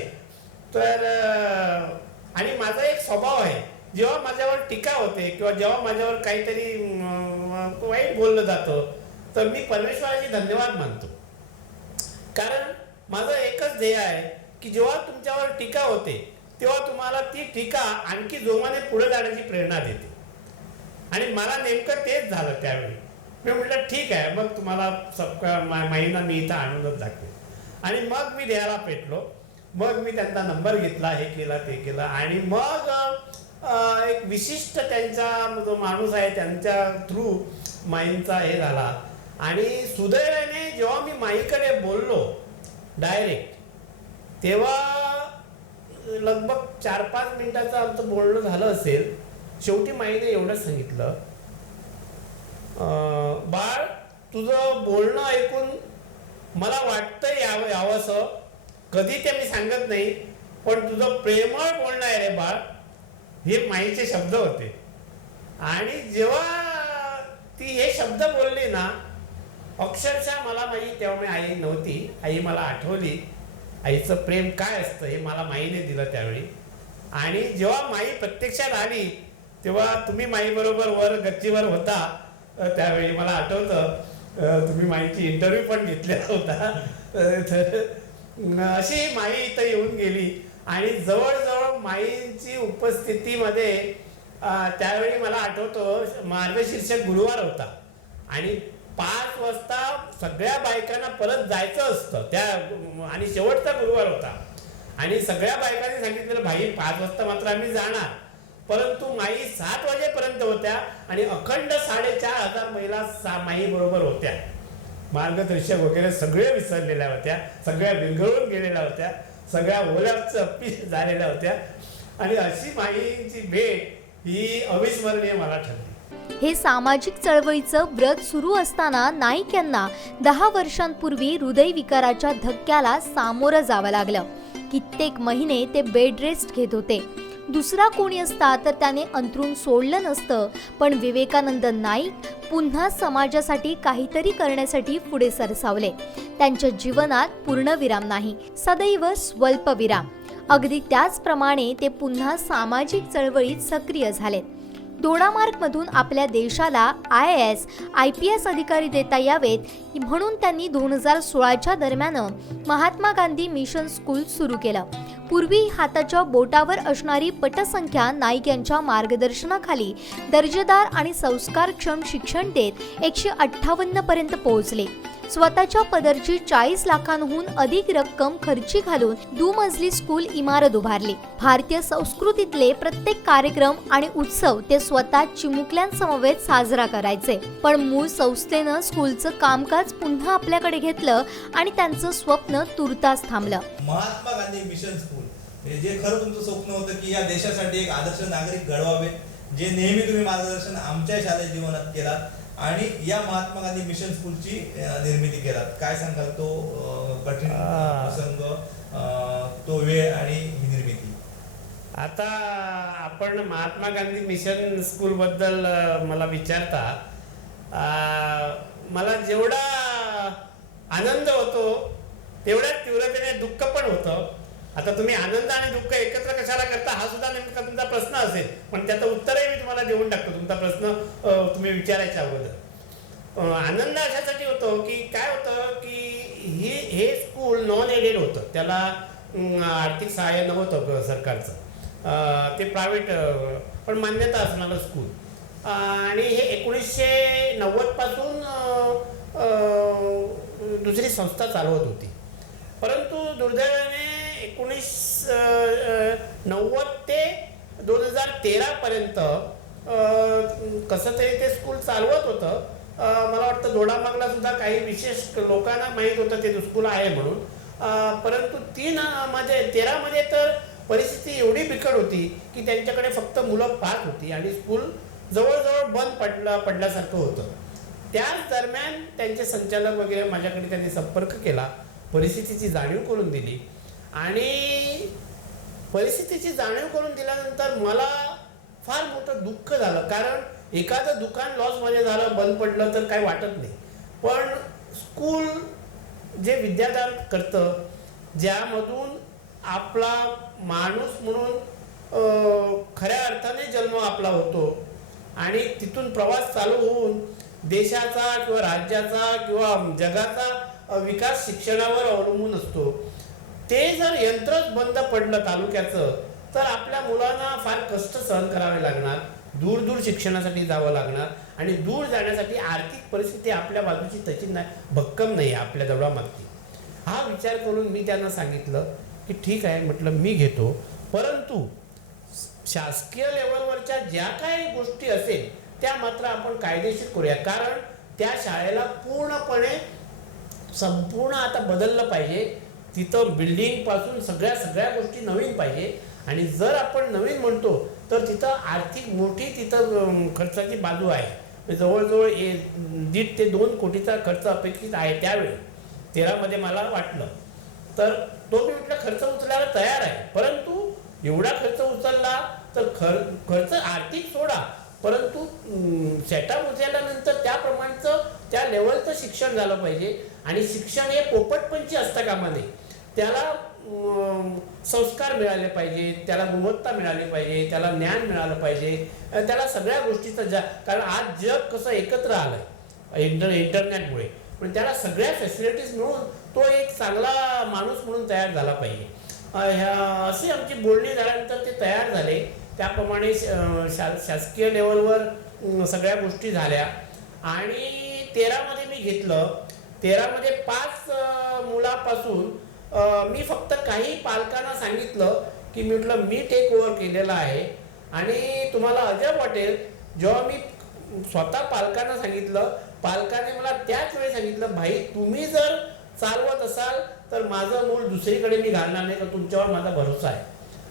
तर आणि माझा एक स्वभाव आहे जेव्हा माझ्यावर टीका होते किंवा जेव्हा माझ्यावर काहीतरी वाईट बोललं जातं तर मी परमेश्वराचे धन्यवाद मानतो, कारण माझं एकच ध्येय आहे की जेव्हा तुमच्यावर टीका होते तेव्हा तुम्हाला ती टीका आणखी जोमाने पुढे जाण्याची प्रेरणा देते. आणि मला नेमकं तेच झालं त्यावेळी. मी म्हटलं ठीक आहे, मग तुम्हाला महिना मी इथं आणूनच दाखवेन. आणि मग मी लिहायला पेटलो. मग मी त्यांचा नंबर घेतला, हे केला ते केलं. आणि मग एक विशिष्ट त्यांचा जो माणूस आहे त्यांच्या थ्रू माईंचा हे झाला. आणि सुदैवाने जेव्हा मी माईकडे बोललो डायरेक्ट, तेव्हा लगभग 4-5 मिनिटाचं आमचं बोलणं झालं असेल. शेवटी माईने एवढंच सांगितलं, बाळ तुझं बोलणं ऐकून मला वाटतं यावंसं, कधी ते मी सांगत नाही, पण तुझं प्रेमळ बोलणं आहे रे बाळ, हे माईचे शब्द होते. आणि जेव्हा ती हे शब्द बोलली ना, अक्षरशः मला माई, तेव्हा मी आई नव्हती, आई मला आठवली, आईचं प्रेम काय असतं हे मला माईने दिलं त्यावेळी. आणि जेव्हा माई प्रत्यक्षात आली तेव्हा तुम्ही माईबरोबर वर गच्चीवर होता त्यावेळी, मला आठवतं तुम्ही माईची इंटरव्ह्यू पण घेतलेला होता. तर अशी माई इथं येऊन गेली. आणि जवळजवळ माईंची उपस्थितीमध्ये त्यावेळी मला आठवतं मार्गशीर्ष गुरुवार होता आणि 5 वाजता सगळ्या बायकांना परत जायचं असतं त्या, आणि शेवटचा गुरुवार होता. आणि सगळ्या बायकांनी सांगितलेलं भाई 5 वाजता मात्र आम्ही जाणार. परंतु माई 7 वाजेपर्यंत होत्या आणि अखंड 4,500 महिला माई बरोबर होत्या. मार्गदर्शक वगैरे सगळे विसरलेल्या होत्या, सगळ्या विरघळून गेलेल्या होत्या, सगळ्या ओल्याच अप्पी झालेल्या होत्या. आणि अशी माईची भेट ही अविस्मरणीय मला ठरली. हे सामाजिक चळवळीचं व्रत सुरू असताना नाईक यांना 10 वर्षांपूर्वी हृदयविकाराच्या धक्क्याला सामोरं जावं लागलं. कित्येक महिने ते बेड रेस्ट घेत होते. दुसरा कोणी असता तर त्याने अंथरूण सोडलं नसतं. पण विवेकानंद नाईक पुन्हा समाजासाठी काहीतरी करण्यासाठी पुढे सरसावले. त्यांच्या जीवनात पूर्णविराम नाही, सदैव स्वल्पविराम. अगदी त्याचप्रमाणे ते पुन्हा सामाजिक चळवळीत सक्रिय झाले. दोडामार्गमधून आपल्या देशाला IAS IPS अधिकारी देता यावेत म्हणून त्यांनी 2016च्या दरम्यान महात्मा गांधी मिशन स्कूल सुरू केलं. पूर्वी हाताच्या बोटावर असणारी पटसंख्या नाईक यांच्या मार्गदर्शनाखाली दर्जेदार आणि संस्कारक्षम शिक्षण देत 158 पर्यंत पोहोचले. स्वतःच्या पदरची 40 लाखांहून अधिक रक्कम खर्ची घालून दुमजली स्कूल इमारत उभारली. भारतीय संस्कृतीतले प्रत्येक कार्यक्रम आणि उत्सव ते स्वतः चिमुकल्यांसमवेत साजरा करायचे. पण मूळ संस्थेनं स्कूलचं कामकाज पुन्हा आपल्याकडे घेतलं आणि त्यांचं स्वप्न तुर्तास थांबलं. महात्मा गांधी मिशन स्कूल हे जे खरं तुमचं स्वप्न होतं की या देशासाठी एक आदर्श नागरिक घडवावे, जे नेहमी तुम्ही मार्गदर्शन आमच्या शालेय जीवनात केलात आणि या महात्मा गांधी मिशन स्कूलची निर्मिती केलात. काय सांगाल तो कठीण प्रसंग, तो वेळ आणि ही निर्मिती? आता आपण महात्मा गांधी मिशन स्कूल बद्दल मला विचारता, मला जेवढा आनंद होतो तेवढ्याच तीव्रतेने दुःख पण होतं. आता तुम्ही आनंद आणि दुःख एकत्र कशाला करता हा सुद्धा नेमका तुमचा प्रश्न असेल, पण त्याचं उत्तरही मी तुम्हाला देऊन टाकतो. तुमचा प्रश्न तुम्ही विचारायच्या अगोदर आनंद अशासाठी होतो की काय होतं की हे स्कूल नॉन एडेड होतं, त्याला आर्थिक सहाय्य नव्हतं सरकारचं, ते प्रायव्हेट पण मान्यता असणारं स्कूल. आणि हे 1990 पासून दुसरी संस्था चालवत होती. परंतु दुर्दैवाने 1990 ते 2013 पर्यंत कसं तरी ते स्कूल चालवत होतं. मला वाटतं दोडामार्गला सुद्धा काही विशेष लोकांना माहीत होतं ते स्कूल आहे म्हणून. परंतु 13 मध्ये तर परिस्थिती एवढी बिकट होती की त्यांच्याकडे फक्त मुलं 5 होती आणि स्कूल जवळजवळ बंद पडल्यासारखं होतं. त्याच दरम्यान त्यांचे संचालक वगैरे माझ्याकडे त्यांनी संपर्क केला, परिस्थितीची जाणीव करून दिली. आणि परिस्थितीची जाणीव करून दिल्यानंतर मला फार मोठं दुःख झालं, कारण एखादं दुकान लॉसमध्ये झालं, बंद पडलं तर काही वाटत नाही. पण स्कूल जे विद्यादान करतं, ज्यामधून आपला माणूस म्हणून खऱ्या अर्थाने जन्म आपला होतो आणि तिथून प्रवास चालू होऊन देशाचा किंवा राज्याचा किंवा जगाचा विकास शिक्षणावर अवलंबून असतो. ते जर यंत्रच बंद पडलं तालुक्याचं तर आपल्या मुलांना फार कष्ट सहन करावे लागणार, दूर दूर शिक्षणासाठी जावं लागणार आणि दूर जाण्यासाठी आर्थिक परिस्थिती आपल्या बाजूची तशी नाही, भक्कम नाही आपल्या दौडामागची. हा विचार करून मी त्यांना सांगितलं की ठीक आहे, म्हटलं मी घेतो, परंतु शासकीय लेवलवरच्या ज्या काही गोष्टी असेल त्या मात्र आपण कायदेशीर करूया, कारण त्या शाळेला पूर्णपणे संपूर्ण आता बदललं पाहिजे. तिथं बिल्डिंगपासून सगळ्या गोष्टी नवीन पाहिजे आणि जर आपण नवीन म्हणतो तर तिथं आर्थिक मोठी तिथं खर्चाची बाजू आहे. जवळजवळ 1.5 ते 2 कोटीचा खर्च अपेक्षित आहे. त्यावेळी 13मध्ये मला वाटलं, तर तो मी म्हटलं खर्च उचलायला तयार आहे, परंतु एवढा खर्च उचलला तर खर्च आर्थिक सोडा, परंतु सेटअप उचलल्यानंतर त्याप्रमाणेचं त्या लेवलचं शिक्षण झालं पाहिजे. आणि शिक्षण हे पोपटपंची असता कामा नये, त्याला संस्कार मिळाले पाहिजे, त्याला गुणवत्ता मिळाली पाहिजे, त्याला ज्ञान मिळालं पाहिजे, त्याला सगळ्या गोष्टीचं कारण आज जग कसं एकत्र आलं आहे इंटरनेटमुळे, पण त्याला सगळ्या फॅसिलिटीज मिळून तो एक चांगला माणूस म्हणून तयार झाला पाहिजे. अशी आमची बोलणी झाल्यानंतर ते तयार झाले. त्याप्रमाणे शासकीय लेवलवर सगळ्या गोष्टी झाल्या आणि 13मध्ये मी घेतलं. 13मध्ये 5 मुलापासून मी फक्त काही पालकांना सांगितलं की म्हटलं मी टेक ओव्हर केलेला आहे. आणि तुम्हाला अजब वाटेल, जेव्हा मी स्वतः पालकांना सांगितलं, पालकाने मला त्याच वेळी सांगितलं, भाई तुम्ही जर चालवत असाल तर माझं मूल दुसरीकडे मी घालणार नाही, तर तुमच्यावर माझा भरोसा आहे.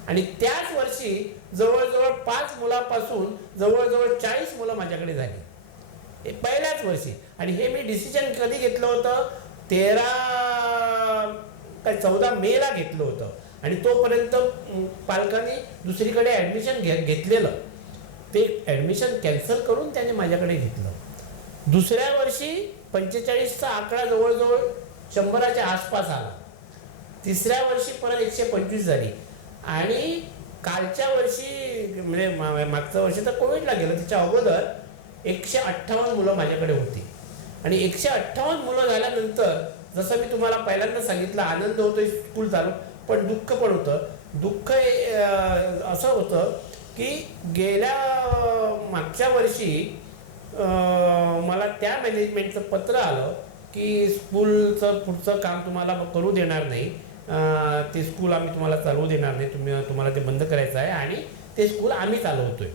आणि त्याच वर्षी जवळजवळ 5 मुलापासून जवळजवळ 40 मुलं माझ्याकडे झाली पहिल्याच वर्षी. आणि हे मी डिसिजन कधी घेतलं होतं, 14 मेला घेतलं होतं आणि तोपर्यंत पालकांनी दुसरीकडे ॲडमिशन घेतलेलं, ते ॲडमिशन कॅन्सल करून त्याने माझ्याकडे घेतलं. दुसऱ्या वर्षी 45चा आकडा जवळजवळ 100च्या आसपास आला. तिसऱ्या वर्षी परत 125 झाली आणि कालच्या वर्षी म्हणजे मागच्या वर्षी तर कोविडला गेलं, त्याच्या अगोदर 158 मुलं माझ्याकडे होती. आणि 158 मुलं झाल्यानंतर जसं मी तुम्हाला पहिल्यांदा सांगितलं, आनंद होतो स्कूल चालू, पण दुःख पण होतं. दुःख असं होतं की मागच्या वर्षी मला त्या मॅनेजमेंटचं पत्र आलं की स्कूलचं पुढचं काम तुम्हाला करू देणार नाही, ते स्कूल आम्ही तुम्हाला चालवू देणार नाही, तुम्हाला ते बंद करायचं आहे आणि ते स्कूल आम्ही चालवतोय.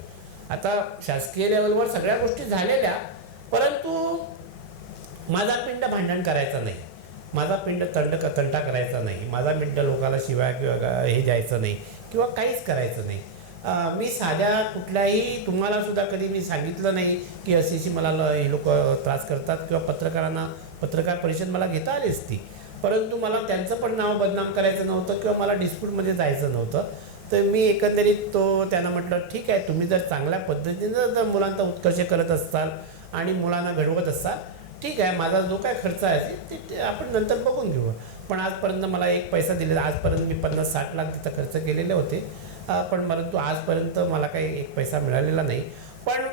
आता शासकीय लेवलवर सगळ्या गोष्टी झालेल्या, परंतु माझा पिंड भांडण करायचा नाही, माझा पिंड तंटा करायचा नाही, माझा पिंड लोकांना शिवाय किंवा हे द्यायचं नाही किंवा काहीच करायचं नाही. मी साध्या कुठल्याही तुम्हाला सुद्धा कधी मी सांगितलं नाही की अशी मला हे लोक त्रास करतात किंवा पत्रकार परिषद मला घेता आली असती, परंतु मला त्यांचं पण नाव बदनाम करायचं नव्हतं किंवा मला डिस्प्यूटमध्ये जायचं नव्हतं. तर मी एकंदरीत त्यांना म्हटलं ठीक आहे, तुम्ही जर चांगल्या पद्धतीनं जर मुलांचा उत्कर्ष करत असाल आणि मुलांना घडवत असाल, ठीक आहे, माझा जो काय खर्च आहे ते आपण नंतर बघून घेऊ. पण आजपर्यंत मला एक पैसा दिलेला, आजपर्यंत मी 50-60 लाख तिथं खर्च केलेले होते, पण परंतु आजपर्यंत मला काही एक पैसा मिळालेला नाही. पण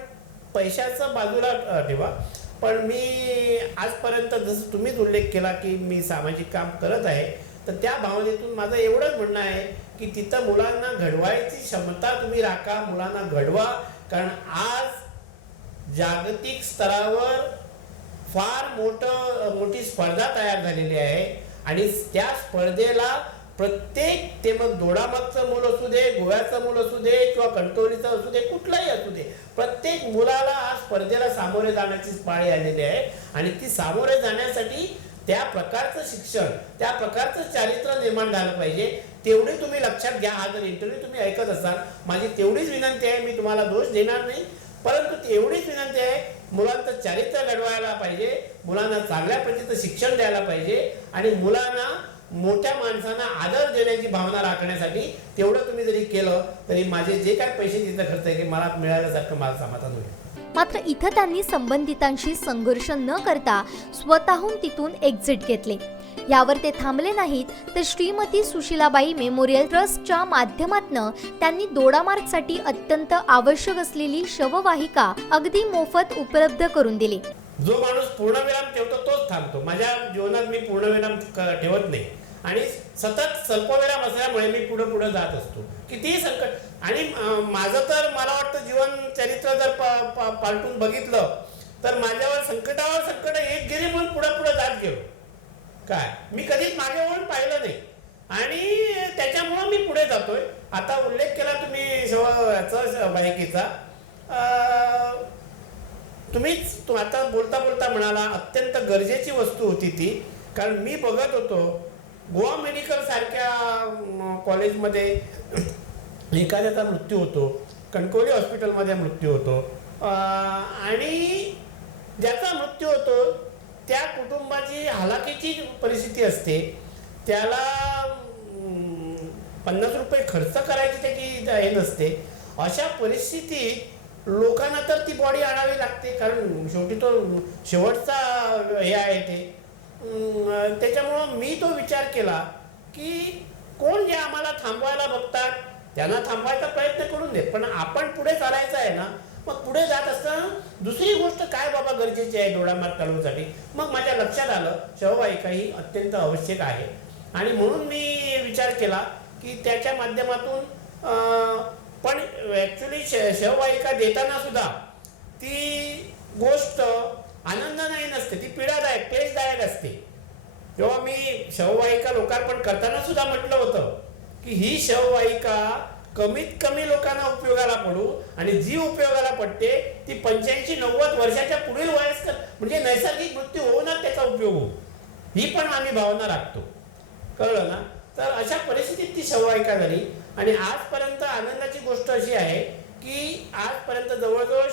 पैशाचं बाजूला ठेवा, पण मी आजपर्यंत जसं तुम्हीच उल्लेख केला की मी सामाजिक काम करत आहे, तर त्या भावनेतून माझं एवढंच म्हणणं आहे की तिथं मुलांना घडवायची क्षमता तुम्ही राखा, मुलांना घडवा. कारण आज जागतिक स्तरावर फार मोठी स्पर्धा तयार झालेली आहे आणि त्या स्पर्धेला प्रत्येक, ते मग दोडामागचं मूल असू दे, गोव्याचं मूल असू दे किंवा कणकवलीचं असू दे, कुठलाही असू दे, प्रत्येक मुलाला आज स्पर्धेला सामोरे जाण्याची पाळी आलेली आहे. आणि ती सामोरे जाण्यासाठी त्या प्रकारचं शिक्षण, त्या प्रकारचं चारित्र्य निर्माण झालं पाहिजे. तेवढी तुम्ही लक्षात घ्या. हा जर इंटरव्ह्यू तुम्ही ऐकत असाल, माझी तेवढीच विनंती आहे, मी तुम्हाला दोष देणार नाही, परंतु एवढीच विनंती आहे, मुलांचं चारित्र्य घडवायला पाहिजे, मुलांना चांगल्या प्रतीचं शिक्षण द्यायला पाहिजे आणि मुलांना मोठ्या माणसांना आदर देण्याची भावना राखण्यासाठी तेवढं तुम्ही जरी केलं तरी माझे जे काय पैसे तिथं खर्च आहे की मला मिळाल्यासारखं मला समाधान होईल. मात्र इथं त्यांनी संबंधितांशी संघर्ष न करता स्वतःहून तिथून एक्झिट घेतले. यावर ते थांबले नाहीत, तर श्रीमती सुशीलाबाई मेमोरियल ट्रस्टच्या माध्यमातून त्यांनी दोडामार्गसाठी अत्यंत आवश्यक असलेली शववाहिका अगदी मोफत उपलब्ध करून दिली. जो माणूस पूर्णविराम ठेवतो तोच थांबतो. माझ्या जीवनात मी पूर्णविराम ठेवत नाही. आणि सतत स्वल्पविराम असल्यामुळे मी पुढे जात असतो. कितीही संकट आणि माझं तर मला वाटतं जीवन चरित्र जर पालटून बघितलं तर माझ्यावर संकटावर संकट एक गेली म्हणून पुढे जात गेलो. काय मी कधीच मागे वळून पाहिलं नाही आणि त्याच्यामुळं मी पुढे जातोय. आता उल्लेख केला तुम्ही याचा बायकीचा, तुम्हीच आता बोलता म्हणाला अत्यंत गरजेची वस्तू होती ती. कारण मी बघत होतो गोवा मेडिकल सारख्या कॉलेजमध्ये एखाद्याचा मृत्यू होतो, कणकवली हॉस्पिटलमध्ये मृत्यू होतो आणि ज्याचा मृत्यू होतो त्या कुटुंबाची हालाकीची परिस्थिती असते. त्याला 50 रुपये खर्च करायची त्याची हे नसते. अशा परिस्थितीत लोकांना तर ती बॉडी आणावी लागते कारण शेवटी तो शेवटचा हे आहे ते. त्याच्यामुळं मी तो विचार केला की कोण जे आम्हाला थांबवायला बघतात त्यांना थांबवायचा प्रयत्न करून देत, पण आपण पुढे चालायचं आहे ना. मग पुढे जात असताना दुसरी गोष्ट काय बाबा गरजेची आहे डोळ्यामार्ग चालवण्यासाठी, मग माझ्या लक्षात आलं शववाहिका ही अत्यंत आवश्यक आहे. आणि म्हणून मी विचार केला की त्याच्या माध्यमातून पण ॲक्च्युली शववाहिका देताना सुद्धा ती गोष्ट आनंददायी नसते, ती पीडादायक क्लेशदायक असते. जेव्हा मी शववाहिका लोकार्पण करताना सुद्धा म्हटलं होतं की ही शववाहिका कमीत कमी लोकांना उपयोगाला पडू आणि जी उपयोगाला पडते ती 85-90 वर्षाच्या पुढील वयस्कर म्हणजे नैसर्गिक मृत्यू होऊनच त्याचा उपयोग होऊ, ही पण आम्ही भावना राखतो. कळलं ना. तर अशा परिस्थितीत ती शववाहिका झाली आणि आजपर्यंत आनंदाची गोष्ट अशी आहे की आजपर्यंत जवळजवळ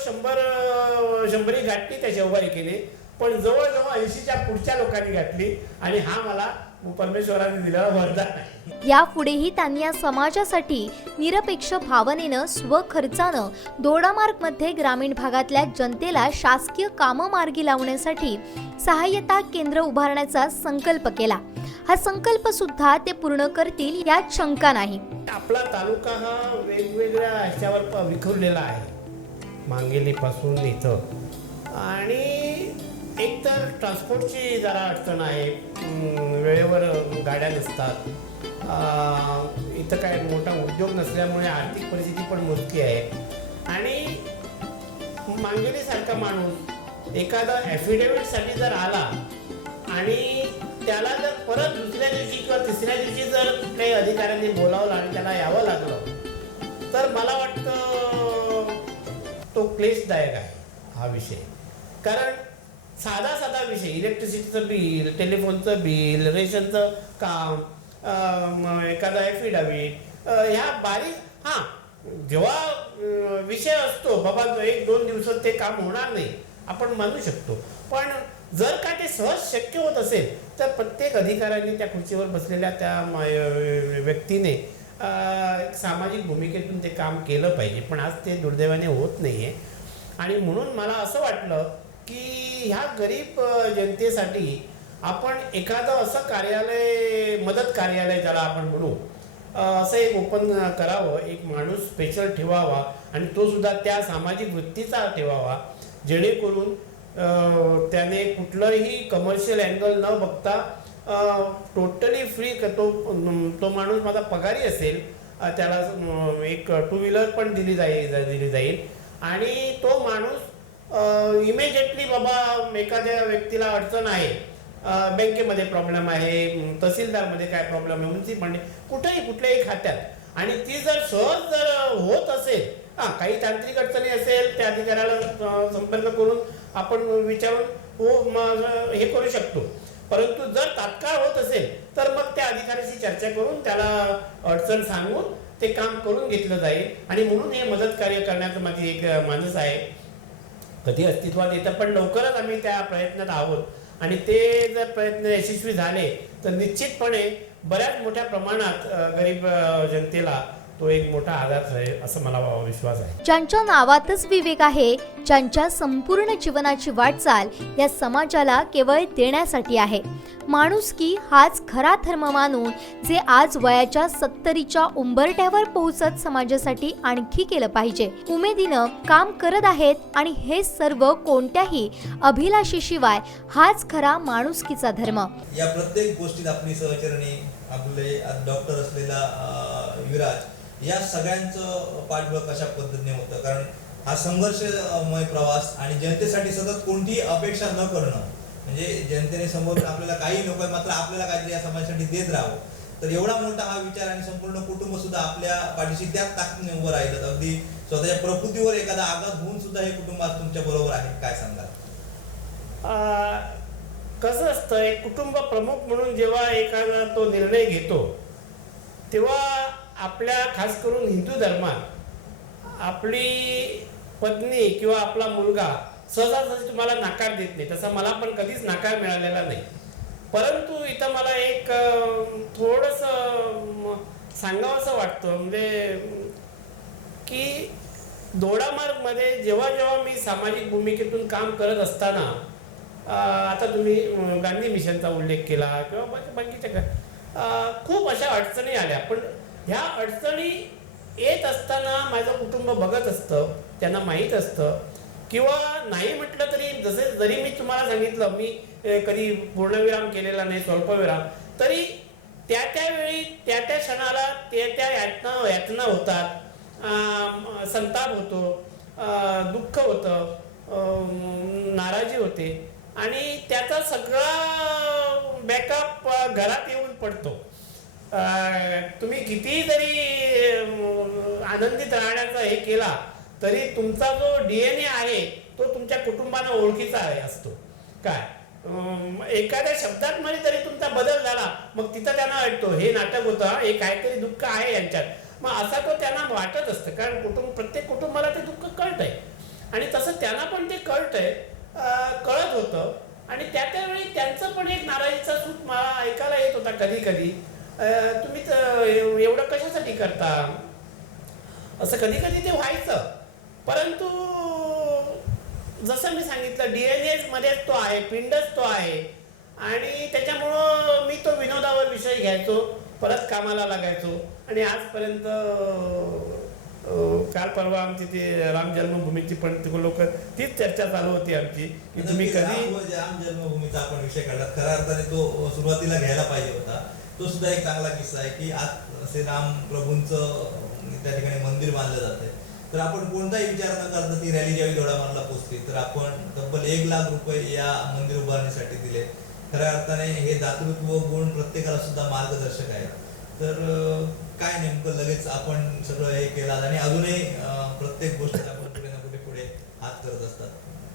100 गाठली त्या शववाहिकेने, पण जवळजवळ 80च्या पुढच्या लोकांनी गाठली आणि हा मला परमेश्वराने दिलेला वरदान आहे. यापुढेही त्यांनी या समाजासाठी निरपेक्ष भावनेनं स्वखर्चानं दोडामार्गमध्ये ग्रामीण भागातल्या जनतेला शासकीय कामं मार्गी लावण्यासाठी सहाय्यता केंद्र उभारण्याचा संकल्प केला. हा संकल्प सुद्धा ते पूर्ण करतील यात शंका नाही. आपला तालुका हा वेगवेगळ्या ह्याच्यावर विखुरलेला आहे, मांगेलीपासून इथं. आणि एकतर ट्रान्सपोर्टची जरा अडचण आहे, वेळेवर गाड्या नसतात. इथं काय मोठा उद्योग नसल्यामुळे आर्थिक परिस्थिती पण मोजकी आहे. आणि मांगेलीसारखा माणूस एखादा ॲफिडेव्हिटसाठी जर आला आणि त्याला जर परत दुसऱ्या दिवशी किंवा तिसऱ्या दिवशी जर कुठल्याही अधिकाऱ्यांनी बोलावलं आणि त्याला यावं लागलं तर मला वाटतं तो क्लेशदायक आहे हा विषय. कारण साधा विषय, इलेक्ट्रिसिटीचं बिल, टेलिफोनचं बिल, रेशनचं काम, एखादा ॲफिडेव्हिट, ह्या बारीक जेव्हा विषय असतो बाबा 1-2 दिवसात ते काम होणार नाही आपण मानू शकतो. पण जर का ते सहज शक्य होत असेल तर प्रत्येक अधिकाऱ्यांनी त्या खुर्चीवर बसलेल्या त्या व्यक्तीने सामाजिक भूमिकेतून ते काम केलं पाहिजे. पण आज ते दुर्दैवाने होत नाही आहे. आणि म्हणून मला असं वाटलं की ह्या गरीब जनतेसाठी आपण एखादं असं कार्यालय, मदत कार्यालय ज्याला आपण म्हणू, असं एक ओपन करावं, एक माणूस स्पेशल ठेवावा आणि तो सुद्धा त्या सामाजिक वृत्तीचा ठेवावा, जेणेकरून त्याने कुठलंही कमर्शियल अँगल न बघता टोटली फ्री तो माणूस माझा पगारी असेल, त्याला एक 2 व्हीलर पण दिली जाईल आणि तो माणूस इमिजिएटली बाबा एखाद्या व्यक्तीला अडचण आहे, बँकेमध्ये प्रॉब्लेम आहे, तहसीलदारमध्ये काय प्रॉब्लेम आहे, म्युन्सिपालिटी कुठल्याही खात्यात आणि ती जर सहज जर होत असेल, काही तांत्रिक अडचणी असेल त्या अधिकाऱ्याला संपर्क करून आपण विचारून हे करू शकतो. परंतु जर तात्काळ होत असेल तर मग त्या अधिकाऱ्याशी चर्चा करून त्याला अडचण सांगून ते काम करून घेतलं जाईल. आणि म्हणून हे मदत कार्य करण्याचं माझी एक मानस आहे. कधी अस्तित्वात येतं पण लवकरच आम्ही त्या प्रयत्नात आहोत आणि ते जर प्रयत्न यशस्वी झाले तर निश्चितपणे बऱ्याच मोठ्या प्रमाणात गरीब जनतेला तो एक मोठा आधार आहे असं मला विश्वास आहे. ज्यांच्या नावातच विवेक आहे, ज्यांच्या संपूर्ण जीवनाची वाटचाल या समाजाला केवळ देण्यासाठी आहे. माणुसकी हाच खरा धर्म मानून जे आज वयाच्या 70च्या उंबरठ्यावर पोहोचत समाजासाठी आणखी केलं पाहिजे उमेदीनं काम करत आहेत. आणि हे सर्व कोणत्याही अभिलाषेशिवाय हाच खरा माणुसकीचा धर्म. या प्रत्येक गोष्टीत आपली सहचरणी आपले डॉक्टर असलेला विराज, या सगळ्यांचं पाठबळ कशा पद्धतीने होतं? कारण हा संघर्षमय प्रवास आणि जनतेसाठी सतत कोणतीही अपेक्षा न करणं, म्हणजे जनतेने समोर आपल्याला काही नको मात्र आपल्याला काहीतरी या समाजासाठी देत राहावं, तर एवढा मोठा हा विचार आणि संपूर्ण कुटुंब सुद्धा आपल्या पाठीशी त्याच ताकदीने उभं राहिलं. अगदी स्वतःच्या प्रकृतीवर एखादा आघात होऊन सुद्धा हे कुटुंब आज तुमच्या बरोबर आहे. काय सांगाल? कसं असतं, एक कुटुंब प्रमुख म्हणून जेव्हा एखादा तो निर्णय घेतो तेव्हा आपल्या खास करून हिंदू धर्मात आपली पत्नी किंवा आपला मुलगा सहजासहजी तुम्हाला नकार देत नाही. तसा मला पण कधीच नकार मिळालेला नाही. परंतु इथं मला एक थोडंसं सांगावंसं वाटतं, म्हणजे की दोडामार्गमध्ये जेव्हा जेव्हा मी सामाजिक भूमिकेतून काम करत असताना, आता तुम्ही गांधी मिशनचा उल्लेख केला किंवा बाकीच्या खूप अशा अडचणी आल्या. पण ह्या अडचणी येत असताना माझं कुटुंब बघत असतं, त्यांना माहीत असतं, किंवा नाही म्हटलं तरी जरी मी तुम्हाला सांगितलं मी कधी पूर्णविराम केलेला नाही, स्वल्पविराम, तरी त्यावेळी त्या क्षणाला त्या यातना होतात, संताप होतो, दुःख होतं, नाराजी होते आणि त्याचा सगळा बॅकअप घरात येऊन पडतो. तुम्ही कितीही जरी आनंदित राहण्याचा हे केला तरी तुमचा जो DNA आहे तो तुमच्या कुटुंबाला ओळखीचा असतो. काय एखाद्या शब्दात मध्ये तरी तुमचा बदल झाला, मग तिथं त्यांना वाटतो हे नाटक होतं, हे काहीतरी दुःख आहे यांच्यात, मग असा तो त्यांना वाटत असतं. कारण प्रत्येक कुटुंबाला ते दुःख कळत आहे आणि तसं त्यांना पण ते कळत होतं. आणि त्यावेळी त्यांचं पण एक नाराजीचा सूत मला ऐकायला येत होता कधी कधी, तुम्ही तर एवढं कशासाठी करता, असं कधी कधी ते व्हायचं. परंतु जसं मी सांगितलं, DNA मध्येच तो आहे, पिंडच तो आहे आणि त्याच्यामुळं मी तो विनोदावर विषय घ्यायचो, परत कामाला लागायचो. आणि आजपर्यंत काल परवा आमची ते राम जन्मभूमीची पण लोक तीच चर्चा चालू होती आमची की तुम्ही कधी राम जन्मभूमीचा आपण विषय काढला. खऱ्या अर्थाने तो सुरुवातीला घ्यायला पाहिजे होता. तो सुद्धा एक चांगला किस्सा आहे की आज असे राम प्रभूंचं त्या ठिकाणी मंदिर बांधलं जाते, तर आपण कोणताही विचार न करता ती रॅली ज्यावेळी दोडामार्गला पोहोचली तर आपण तब्बल 1 लाख रुपये या मंदिर उभारण्यासाठी दिले. खऱ्या अर्थाने हे दातृत्व गुण प्रत्येकाला सुद्धा मार्गदर्शक आहे. तर काय नेमकं लगेच आपण सगळं हे केलं आणि अजूनही प्रत्येक गोष्टीत आपण कुठे ना पुढे हात करत असतात.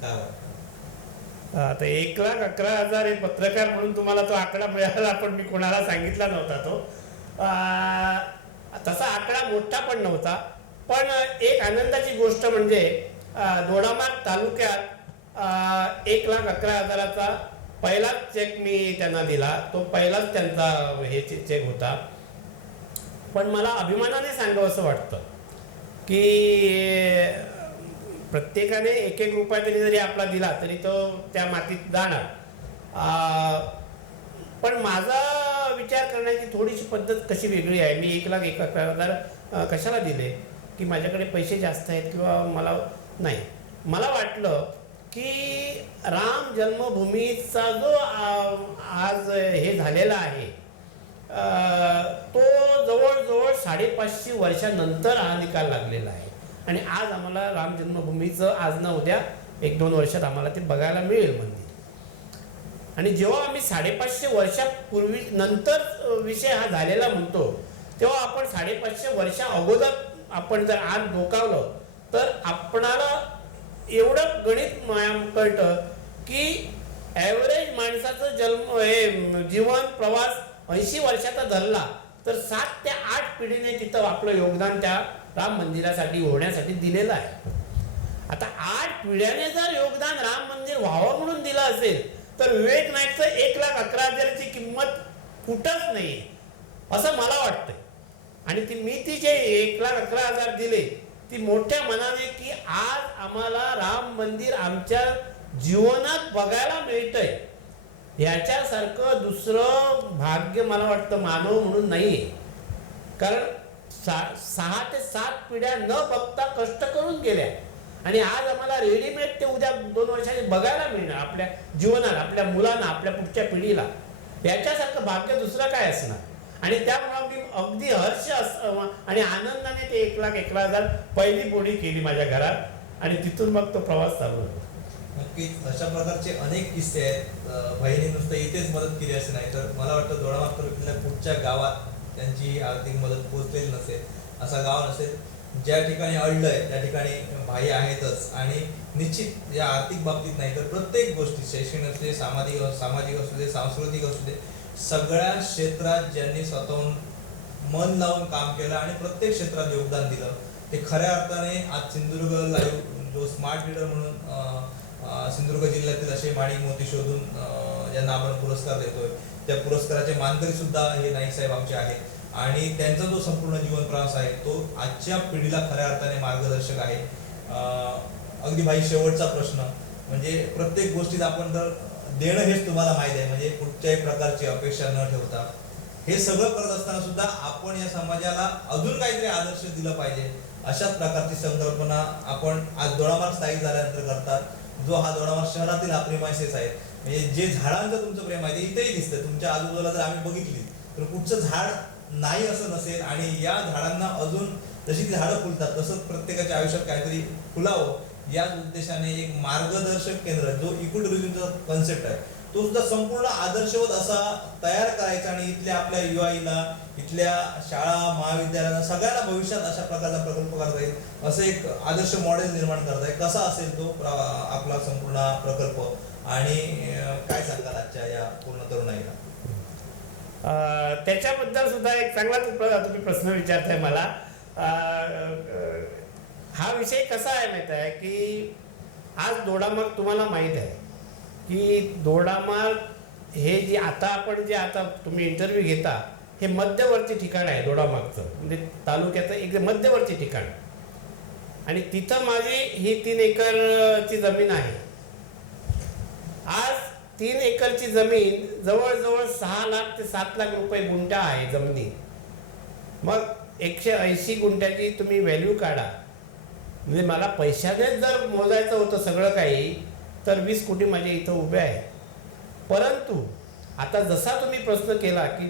काय वाटतं? आता 1,11,000 हे पत्रकार म्हणून तुम्हाला तो आकडा मिळाला, पण मी कोणाला सांगितला नव्हता तो. तसा आकडा मोठा पण नव्हता. पण एक आनंदाची गोष्ट म्हणजे दोडामार्ग तालुक्यात 1,11,000चा पहिलाच चेक मी त्यांना दिला. तो पहिलाच त्यांचा हे चेक होता. पण मला अभिमानाने सांगावंसं वाटतं की प्रत्येकाने 1-1 रुपया तरी जरी आपला दिला तरी तो त्या मातीत जाणार. पण माझा विचार करण्याची थोडीशी पद्धत कशी वेगळी आहे. मी 1,11,000 कशाला दिले की माझ्याकडे पैसे जास्त आहेत किंवा मला नाही. मला वाटलं की राम जन्मभूमीचा जो आज हे झालेला आहे तो जवळजवळ 550 वर्षानंतर हा निकाल लागलेला आहे. आणि आज आम्हाला राम जन्मभूमीचं आज ना उद्या 1-2 वर्षात आम्हाला ते बघायला मिळेल मंदिर. आणि जेव्हा आम्ही 550 वर्षापूर्वी नंतर विषय हा झालेला म्हणतो तेव्हा आपण 550 वर्षा अगोदर आपण जर आज डोकावलं तर आपणाला एवढं गणित कळतं की ॲव्हरेज माणसाचं जीवन प्रवास 80 वर्षाचा धरला तर 7 ते 8 पिढीने तिथं आपलं योगदान त्या राम मंदिरासाठी होण्यासाठी दिलेलं आहे. आता 8 पिढ्याने जर योगदान राम मंदिर व्हावं म्हणून दिलं असेल तर विवेक नाईकचं 1,11,000ची किंमत कुठंच नाही असं मला वाटतंय. आणि ती जे 1,11,000 दिले ती मोठ्या मनाने की आज आम्हाला राम मंदिर आमच्या जीवनात बघायला मिळतंय याच्यासारखं दुसरं भाग्य मला वाटतं मानव म्हणून नाही आहे. कारण 6 ते 7 पिढ्या न बघता कष्ट करून गेल्या आणि आज आम्हाला रेडीमेड ते उद्या 2 वर्षांनी बघायला मिळणार आपल्या जीवनाला, आपल्या मुलांना, आपल्या पुढच्या पिढीला. याच्यासारखं भाग्य दुसरं काय असणार. आणि त्यामुळं मी अगदी हर्ष आणि आनंदाने ते 1,11,000 पहिली बोली केली माझ्या घरात आणि तिथून मग तो प्रवास चालू झाला. नक्कीच अशा प्रकारचे अनेक किस्से आहेत. बहिणी नुसतं इथेच मदत केली असे नाही, तर मला वाटतं दोडामार्ग तालुक्यातल्या कुठच्या गावात त्यांची आर्थिक मदत पोहोचलेली नसेल, असा गाव नसेल. ज्या ठिकाणी अडलंय त्या ठिकाणी भाई आहेतच. आणि निश्चित या आर्थिक बाबतीत नाही तर प्रत्येक गोष्टी, शैक्षणिक असू दे, सामाजिक असू दे, सांस्कृतिक असू दे, सगळ्या क्षेत्रात ज्यांनी स्वतःहून मन लावून काम केलं आणि प्रत्येक क्षेत्रात योगदान दिलं, ते खऱ्या अर्थाने आज सिंधुदुर्ग लाईव्ह जो स्मार्ट लीडर म्हणून सिंधुदुर्ग जिल्ह्यातील असे माणिक मोती शोधून ज्यांना आपण पुरस्कार देतोय, त्या पुरस्काराचे मानकरी सुद्धा हे नाईक साहेब आमचे आहेत. आणि त्यांचा जो संपूर्ण जीवन प्रवास आहे तो आजच्या पिढीला खऱ्या अर्थाने मार्गदर्शक आहे. अगदी भाई, शेवटचा प्रश्न म्हणजे प्रत्येक गोष्टीत आपण तर देणं हेच तुम्हाला माहिती आहे, म्हणजे कुठच्याही प्रकारची अपेक्षा न ठेवता हे सगळं करत असताना सुद्धा आपण या समाजाला अजून काहीतरी आदर्श दिलं पाहिजे, अशाच प्रकारची संकल्पना आपण आज दोडामार्ग स्थायिक झाल्यानंतर करतात. जो हा दोडामार्ग शहरातील हा प्रेमाशेस आहे, म्हणजे जे झाडांचं तुमचं प्रेम आहे ते इथेही दिसतं. तुमच्या आजूबाजूला जर आम्ही बघितली तर कुठचं झाड नाही असं नसेल. आणि या झाडांना अजून जशी ती झाडं फुलतात तसंच प्रत्येकाच्या आयुष्यात काहीतरी फुलावं याच उद्देशाने एक मार्गदर्शक केंद्र जो इको टुरिझमचा कन्सेप्ट आहे तो सुद्धा संपूर्ण आदर्शवत असा तयार करायचा आणि इथल्या आपल्या युवाईला, इथल्या शाळा महाविद्यालयांना सगळ्यांना भविष्यात अशा प्रकारचा प्रकल्प करता येईल असं एक आदर्श मॉडेल निर्माण करता येईल. कसा असेल तो आपला संपूर्ण प्रकल्प आणि काय सांगाल आजच्या या पूर्ण तरुणाईला? त्याच्याबद्दल सुद्धा एक चांगला तुम्ही प्रश्न विचारताय मला. हा विषय कसा आहे माहीत आहे की आज दोडामार्ग तुम्हाला माहीत आहे की दोडामार्ग हे जे आता तुम्ही इंटरव्ह्यू घेता हे मध्यवर्ती ठिकाण आहे दोडामार्गचं, म्हणजे तालुक्याचं एक मध्यवर्ती ठिकाण. आणि तिथं माझी ही 3 एकरची जमीन आहे. आज 3 एकरची जमीन जवळजवळ 6 लाख ते 7 लाख रुपये गुंठा आहे जमिनी. मग 180 गुंठ्याची तुम्ही व्हॅल्यू काढा, म्हणजे मला पैशानेच जर मोजायचं होतं सगळं काही तर 20 कोटी माझ्या इथं उभे आहे. परंतु आता जसा तुम्ही प्रश्न केला की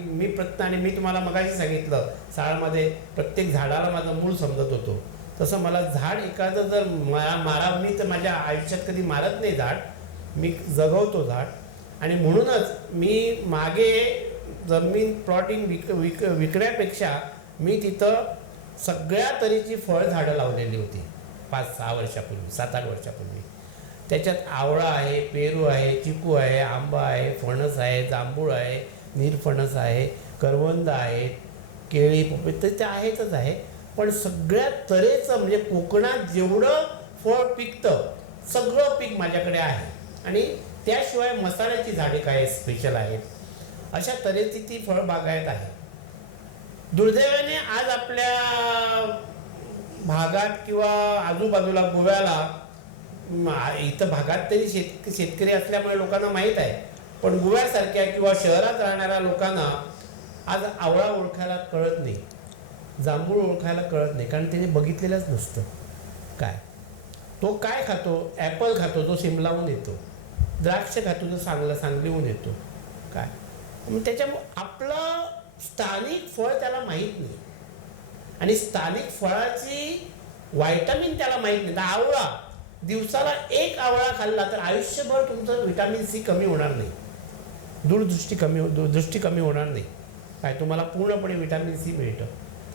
मी तुम्हाला मगाशी सांगितलं शाळेमध्ये प्रत्येक झाडाला माझं मूळ समजत होतो, तसं मला झाड एखादं जर मारा मी तर माझ्या आयुष्यात कधी मारत नाही झाड, मी जगवतो झाड. आणि म्हणूनच मी मागे जमीन प्लॉटिंग विकण्यापेक्षा मी तिथं सगळ्या तऱ्हेची फळझाडं लावलेली होती 5-6 वर्षापूर्वी, 7-8 वर्षापूर्वी. त्याच्यात आवळा आहे, पेरू आहे, चिकू आहे, आंबा आहे, फणस आहे, जांभूळ आहे, निरफणस आहे, करवंद आहे, केळी, पपई ते आहेतच आहे. पण सगळ्या तऱ्हेचं म्हणजे कोकणात जेवढं फळ पिकतं सगळं पीक माझ्याकडे आहे. आणि त्याशिवाय मसाल्याची झाडे काय स्पेशल आहेत, अशा तऱ्हेची ती फळबागायत आहे. दुर्दैवाने आज आपल्या भागात किंवा आजूबाजूला गोव्याला इथं भागात तरी शेतकरी असल्यामुळे लोकांना माहीत आहे, पण गोव्यासारख्या किंवा शहरात राहणाऱ्या लोकांना आज आवळा ओळखायला कळत नाही, जांभूळ ओळखायला कळत नाही, कारण त्याने बघितलेलंच नसतं. काय तो काय खातो, ॲपल खातो जो शिमलाहून येतो, द्राक्ष खातो जो सांगलीहून येतो. काय मग त्याच्यामुळे आपलं स्थानिक फळ त्याला माहीत नाही आणि स्थानिक फळाची व्हायटामिन त्याला माहीत नाही. आवळा दिवसाला 1 आवळा खाल्ला तर आयुष्यभर तुमचं व्हिटॅमिन सी कमी होणार नाही, दृष्टी कमी होणार नाही. काय तुम्हाला पूर्णपणे व्हिटॅमिन सी मिळतं.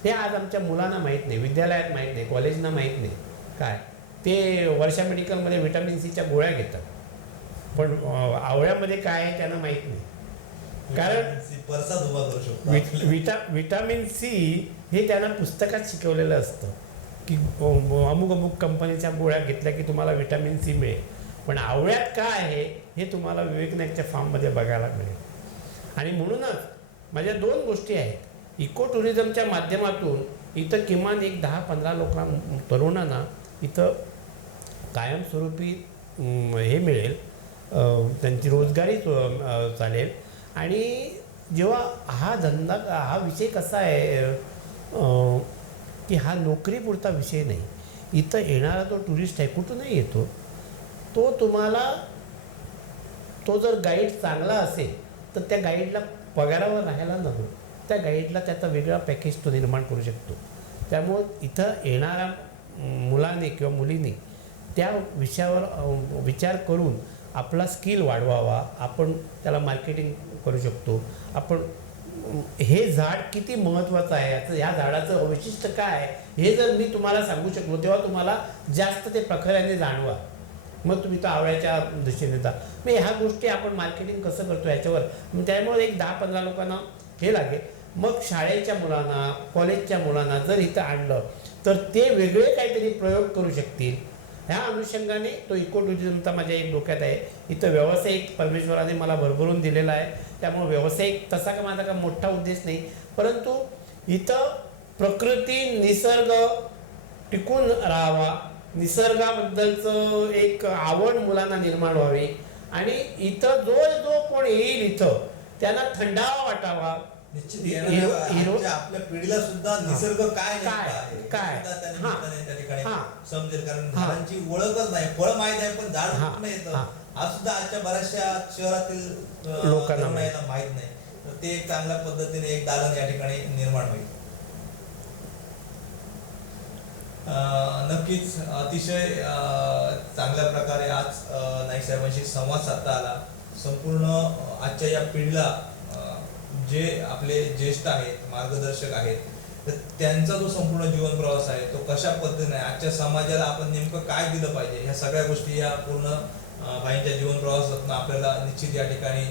हे आज आमच्या मुलांना माहीत नाही, विद्यालयात माहीत नाही, कॉलेजना माहीत नाही. काय ते वर्षा मेडिकलमध्ये व्हिटॅमिन सीच्या गोळ्या घेतात, पण आवळ्यामध्ये काय आहे त्यांना माहीत नाही. कारण व्हिटॅमिन सी हे त्यांना पुस्तकात शिकवलेलं असतं की अमुक कंपनीच्या गोळ्या घेतल्या की तुम्हाला व्हिटॅमिन सी मिळेल, पण आवळ्यात काय आहे हे तुम्हाला विवेक नाईकच्या फार्ममध्ये बघायला मिळेल. आणि म्हणूनच माझ्या 2 गोष्टी आहेत. इको टुरिझमच्या माध्यमातून इथं किमान एक 10-15 तरुणांना इथं कायमस्वरूपी हे मिळेल, त्यांची रोजगारी चालेल. आणि जेव्हा हा विषय कसा आहे की हा नोकरीपुरता विषय नाही. इथं येणारा तो टुरिस्ट आहे कुठूनही येतो, तो जर गाईड चांगला असेल तर त्या गाईडला पगारावर राहायला नको, त्या गाईडला त्याचा वेगळा पॅकेज तो निर्माण करू शकतो. त्यामुळं इथं येणाऱ्या मुलाने किंवा मुलीने त्या विषयावर विचार करून आपला स्किल वाढवावा. आपण त्याला मार्केटिंग करू शकतो. आपण हे झाड किती महत्त्वाचं आहे, याचं ह्या झाडाचं वैशिष्ट्य काय आहे हे जर मी तुम्हाला सांगू शकलो तेव्हा तुम्हाला जास्त ते प्रखराने जाणवा. मग तुम्ही तो आवळ्याच्या दिशेने जा. मग ह्या गोष्टी आपण मार्केटिंग कसं करतो ह्याच्यावर. मग त्यामुळे एक 10-15 लोकांना हे लागेल. मग शाळेच्या मुलांना, कॉलेजच्या मुलांना जर इथं आणलं तर ते वेगळे काहीतरी प्रयोग करू शकतील. ह्या अनुषंगाने तो इको टुरिझमचा माझ्या एक डोक्यात आहे. इथं व्यावसायिक परमेश्वराने मला भरभरून दिलेला आहे. त्यामुळे व्यावसायिक तसा का माझा का मोठा उद्देश नाही, परंतु इथं प्रकृती, निसर्ग टिकून राहावा, निसर्गाबद्दलचं एक आवड मुलांना निर्माण व्हावी आणि इथं जो कोण येईल इथं त्यांना थंडावा वाटावा. निश्चित येणाऱ्या आपल्या पिढीला सुद्धा निसर्ग काय नेमका आहे हे काय? सुद्धा त्या निमित्ताने त्या ठिकाणी हां. समजेल. कारण झाडांची ओळखच नाही, फळ माहित आहे पण झाड हां. कुठनं येतं हां. हा सुद्धा आजच्या बऱ्याचशा शहरातील लोकांना तरुणाईला माहित नाही. तर ते एक चांगल्या पद्धतीने एक दालन या ठिकाणी निर्माण होईल. नक्कीच अतिशय चांगल्या प्रकारे आज नाईक साहेबांशी संवाद साधता आला. संपूर्ण आजच्या या पिढीला जे आपले ज्येष्ठ आहेत, मार्गदर्शक आहेत, तर त्यांचा जो संपूर्ण जीवन प्रवास आहे तो कशा पद्धतीने आजच्या समाजाला आपण नेमकं काय दिलं पाहिजे ह्या सगळ्या गोष्टी या पूर्ण भाईंच्या जीवन प्रवासातून आपल्याला निश्चित या ठिकाणी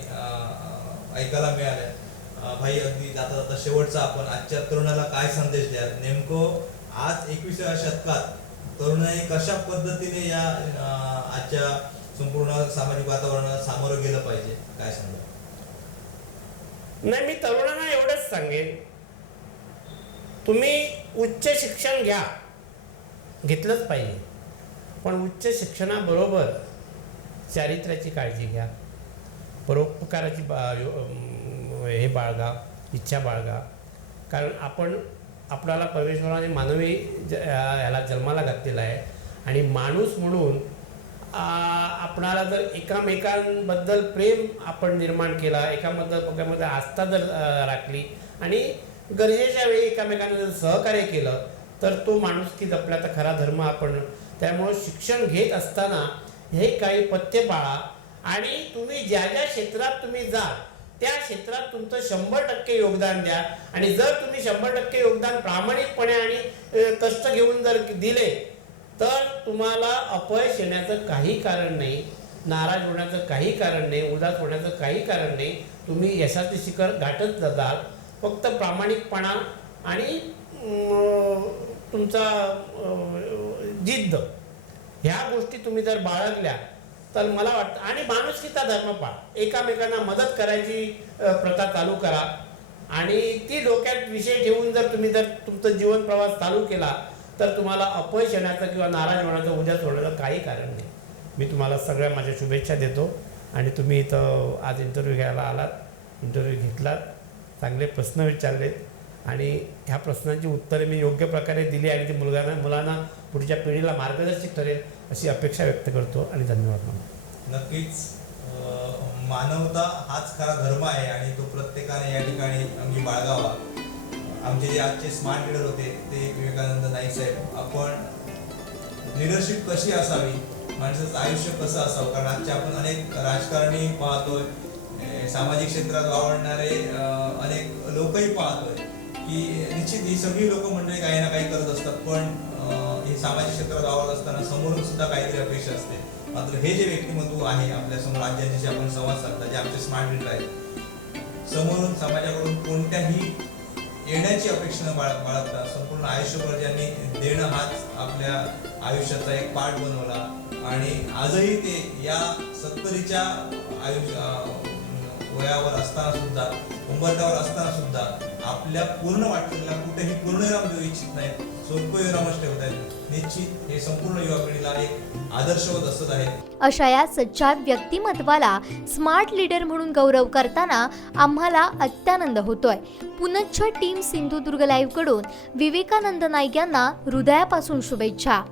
ऐकायला मिळाल्या. भाई, अगदी जाता जाता शेवटचा आपण आजच्या तरुणाला काय संदेश द्याल? नेमकं आज 21व्या शतकात तरुणाई कशा पद्धतीने या आजच्या संपूर्ण सामाजिक वातावरणाला सामोरं गेलं पाहिजे, काय सांगा? नाही, मी तरुणांना एवढंच सांगेन, तुम्ही उच्च शिक्षण घ्या, घेतलंच पाहिजे, पण उच्च शिक्षणाबरोबर चारित्र्याची काळजी घ्या, परोपकाराची हे बाळगा, इच्छा बाळगा. कारण आपल्याला परमेश्वराने मानवी ह्याला जन्माला घातलेला आहे आणि माणूस म्हणून आपणाला जर एकामेकांबद्दल प्रेम आपण निर्माण केला, एकामध्ये आस्था जर राखली आणि गरजेच्या वेळी एकामेकांना जर सहकार्य केलं तर तो माणुसकी जपल्याचा खरा धर्म आपण. त्यामुळे शिक्षण घेत असताना हे काही पथ्य पाळा आणि तुम्ही ज्या क्षेत्रात तुम्ही जा त्या क्षेत्रात तुमचं 100% योगदान द्या. आणि जर तुम्ही 100% योगदान प्रामाणिकपणे आणि कष्ट घेऊन जर दिले तर तुम्हाला अपयश येण्याचं काही कारण नाही, नाराज होण्याचं काही कारण नाही, उदास होण्याचं काही कारण नाही. तुम्ही यशाचे शिखर गाठत जाल. फक्त प्रामाणिकपणा आणि तुमचा जिद्द ह्या गोष्टी तुम्ही जर बाळगल्या तर मला वाटतं, आणि माणुसकीचा धर्म पाळा, एकामेकांना मदत करायची प्रथा चालू करा आणि ती डोक्यात विषय ठेवून जर तुमचं जीवन प्रवास चालू केला तर तुम्हाला अपयश येण्याचं किंवा नाराज होण्याचं, उद्याच होण्याचं काही कारण नाही. मी तुम्हाला सगळ्या माझ्या शुभेच्छा देतो आणि तुम्ही इथं आज इंटरव्ह्यू घ्यायला आलात, इंटरव्ह्यू घेतलात, चांगले प्रश्न विचारलेत आणि ह्या प्रश्नांची उत्तरे मी योग्य प्रकारे दिली आणि ती मुलांना पुढच्या पिढीला मार्गदर्शक ठरेल अशी अपेक्षा व्यक्त करतो आणि धन्यवाद. नक्कीच मानवता हाच खरा धर्म आहे आणि तो प्रत्येकाने या ठिकाणी आम्ही बाळगावा. आमचे जे आजचे स्मार्ट लीडर होते ते विवेकानंद नाईक साहेब. आपण लिडरशिप कशी असावी, माणसाचं आयुष्य कसं असावं, कारण आजचे आपण अनेक राजकारणी पाहतोय, सामाजिक क्षेत्रात वावरणारे अनेक लोकही पाहतोय की निश्चित ही सगळी लोक मंडळी काही ना काही करत असतात, पण हे सामाजिक क्षेत्रात वावरत असताना समोरून सुद्धा काहीतरी अपेक्षा असते. मात्र हे जे व्यक्तिमत्व आहे आपल्या समोर आज ज्यांच्याशी आपण संवाद साधला, जे आमचे स्मार्ट लीडर आहेत, समोरून समाजाकडून कोणत्याही येण्याची अपेक्षा न बाळगता संपूर्ण आयुष्यभर ज्यांनी देणं हाच आपल्या आयुष्याचा एक पार्ट बनवला आणि आजही ते या 70च्या वयावर असताना सुद्धा, उंबरठ्यावर असताना सुद्धा आपल्या पूर्ण वाटचालीला कुठेही पूर्णविराम देऊ इच्छित नाहीत, स्वल्पविरामच ठेवत आहेत. निश्चित हे संपूर्ण युवा पिढीला एक आदर्शवत असत आहे. अशा या सच्चा व्यक्तिमत्वाला स्मार्ट लीडर म्हणून गौरव करताना आम्हाला अत्यानंद होतोय. पुनच्छ टीम सिंधुदुर्ग लाईव्ह कडून विवेकानंद नाईक यांना हृदयापासून शुभेच्छा.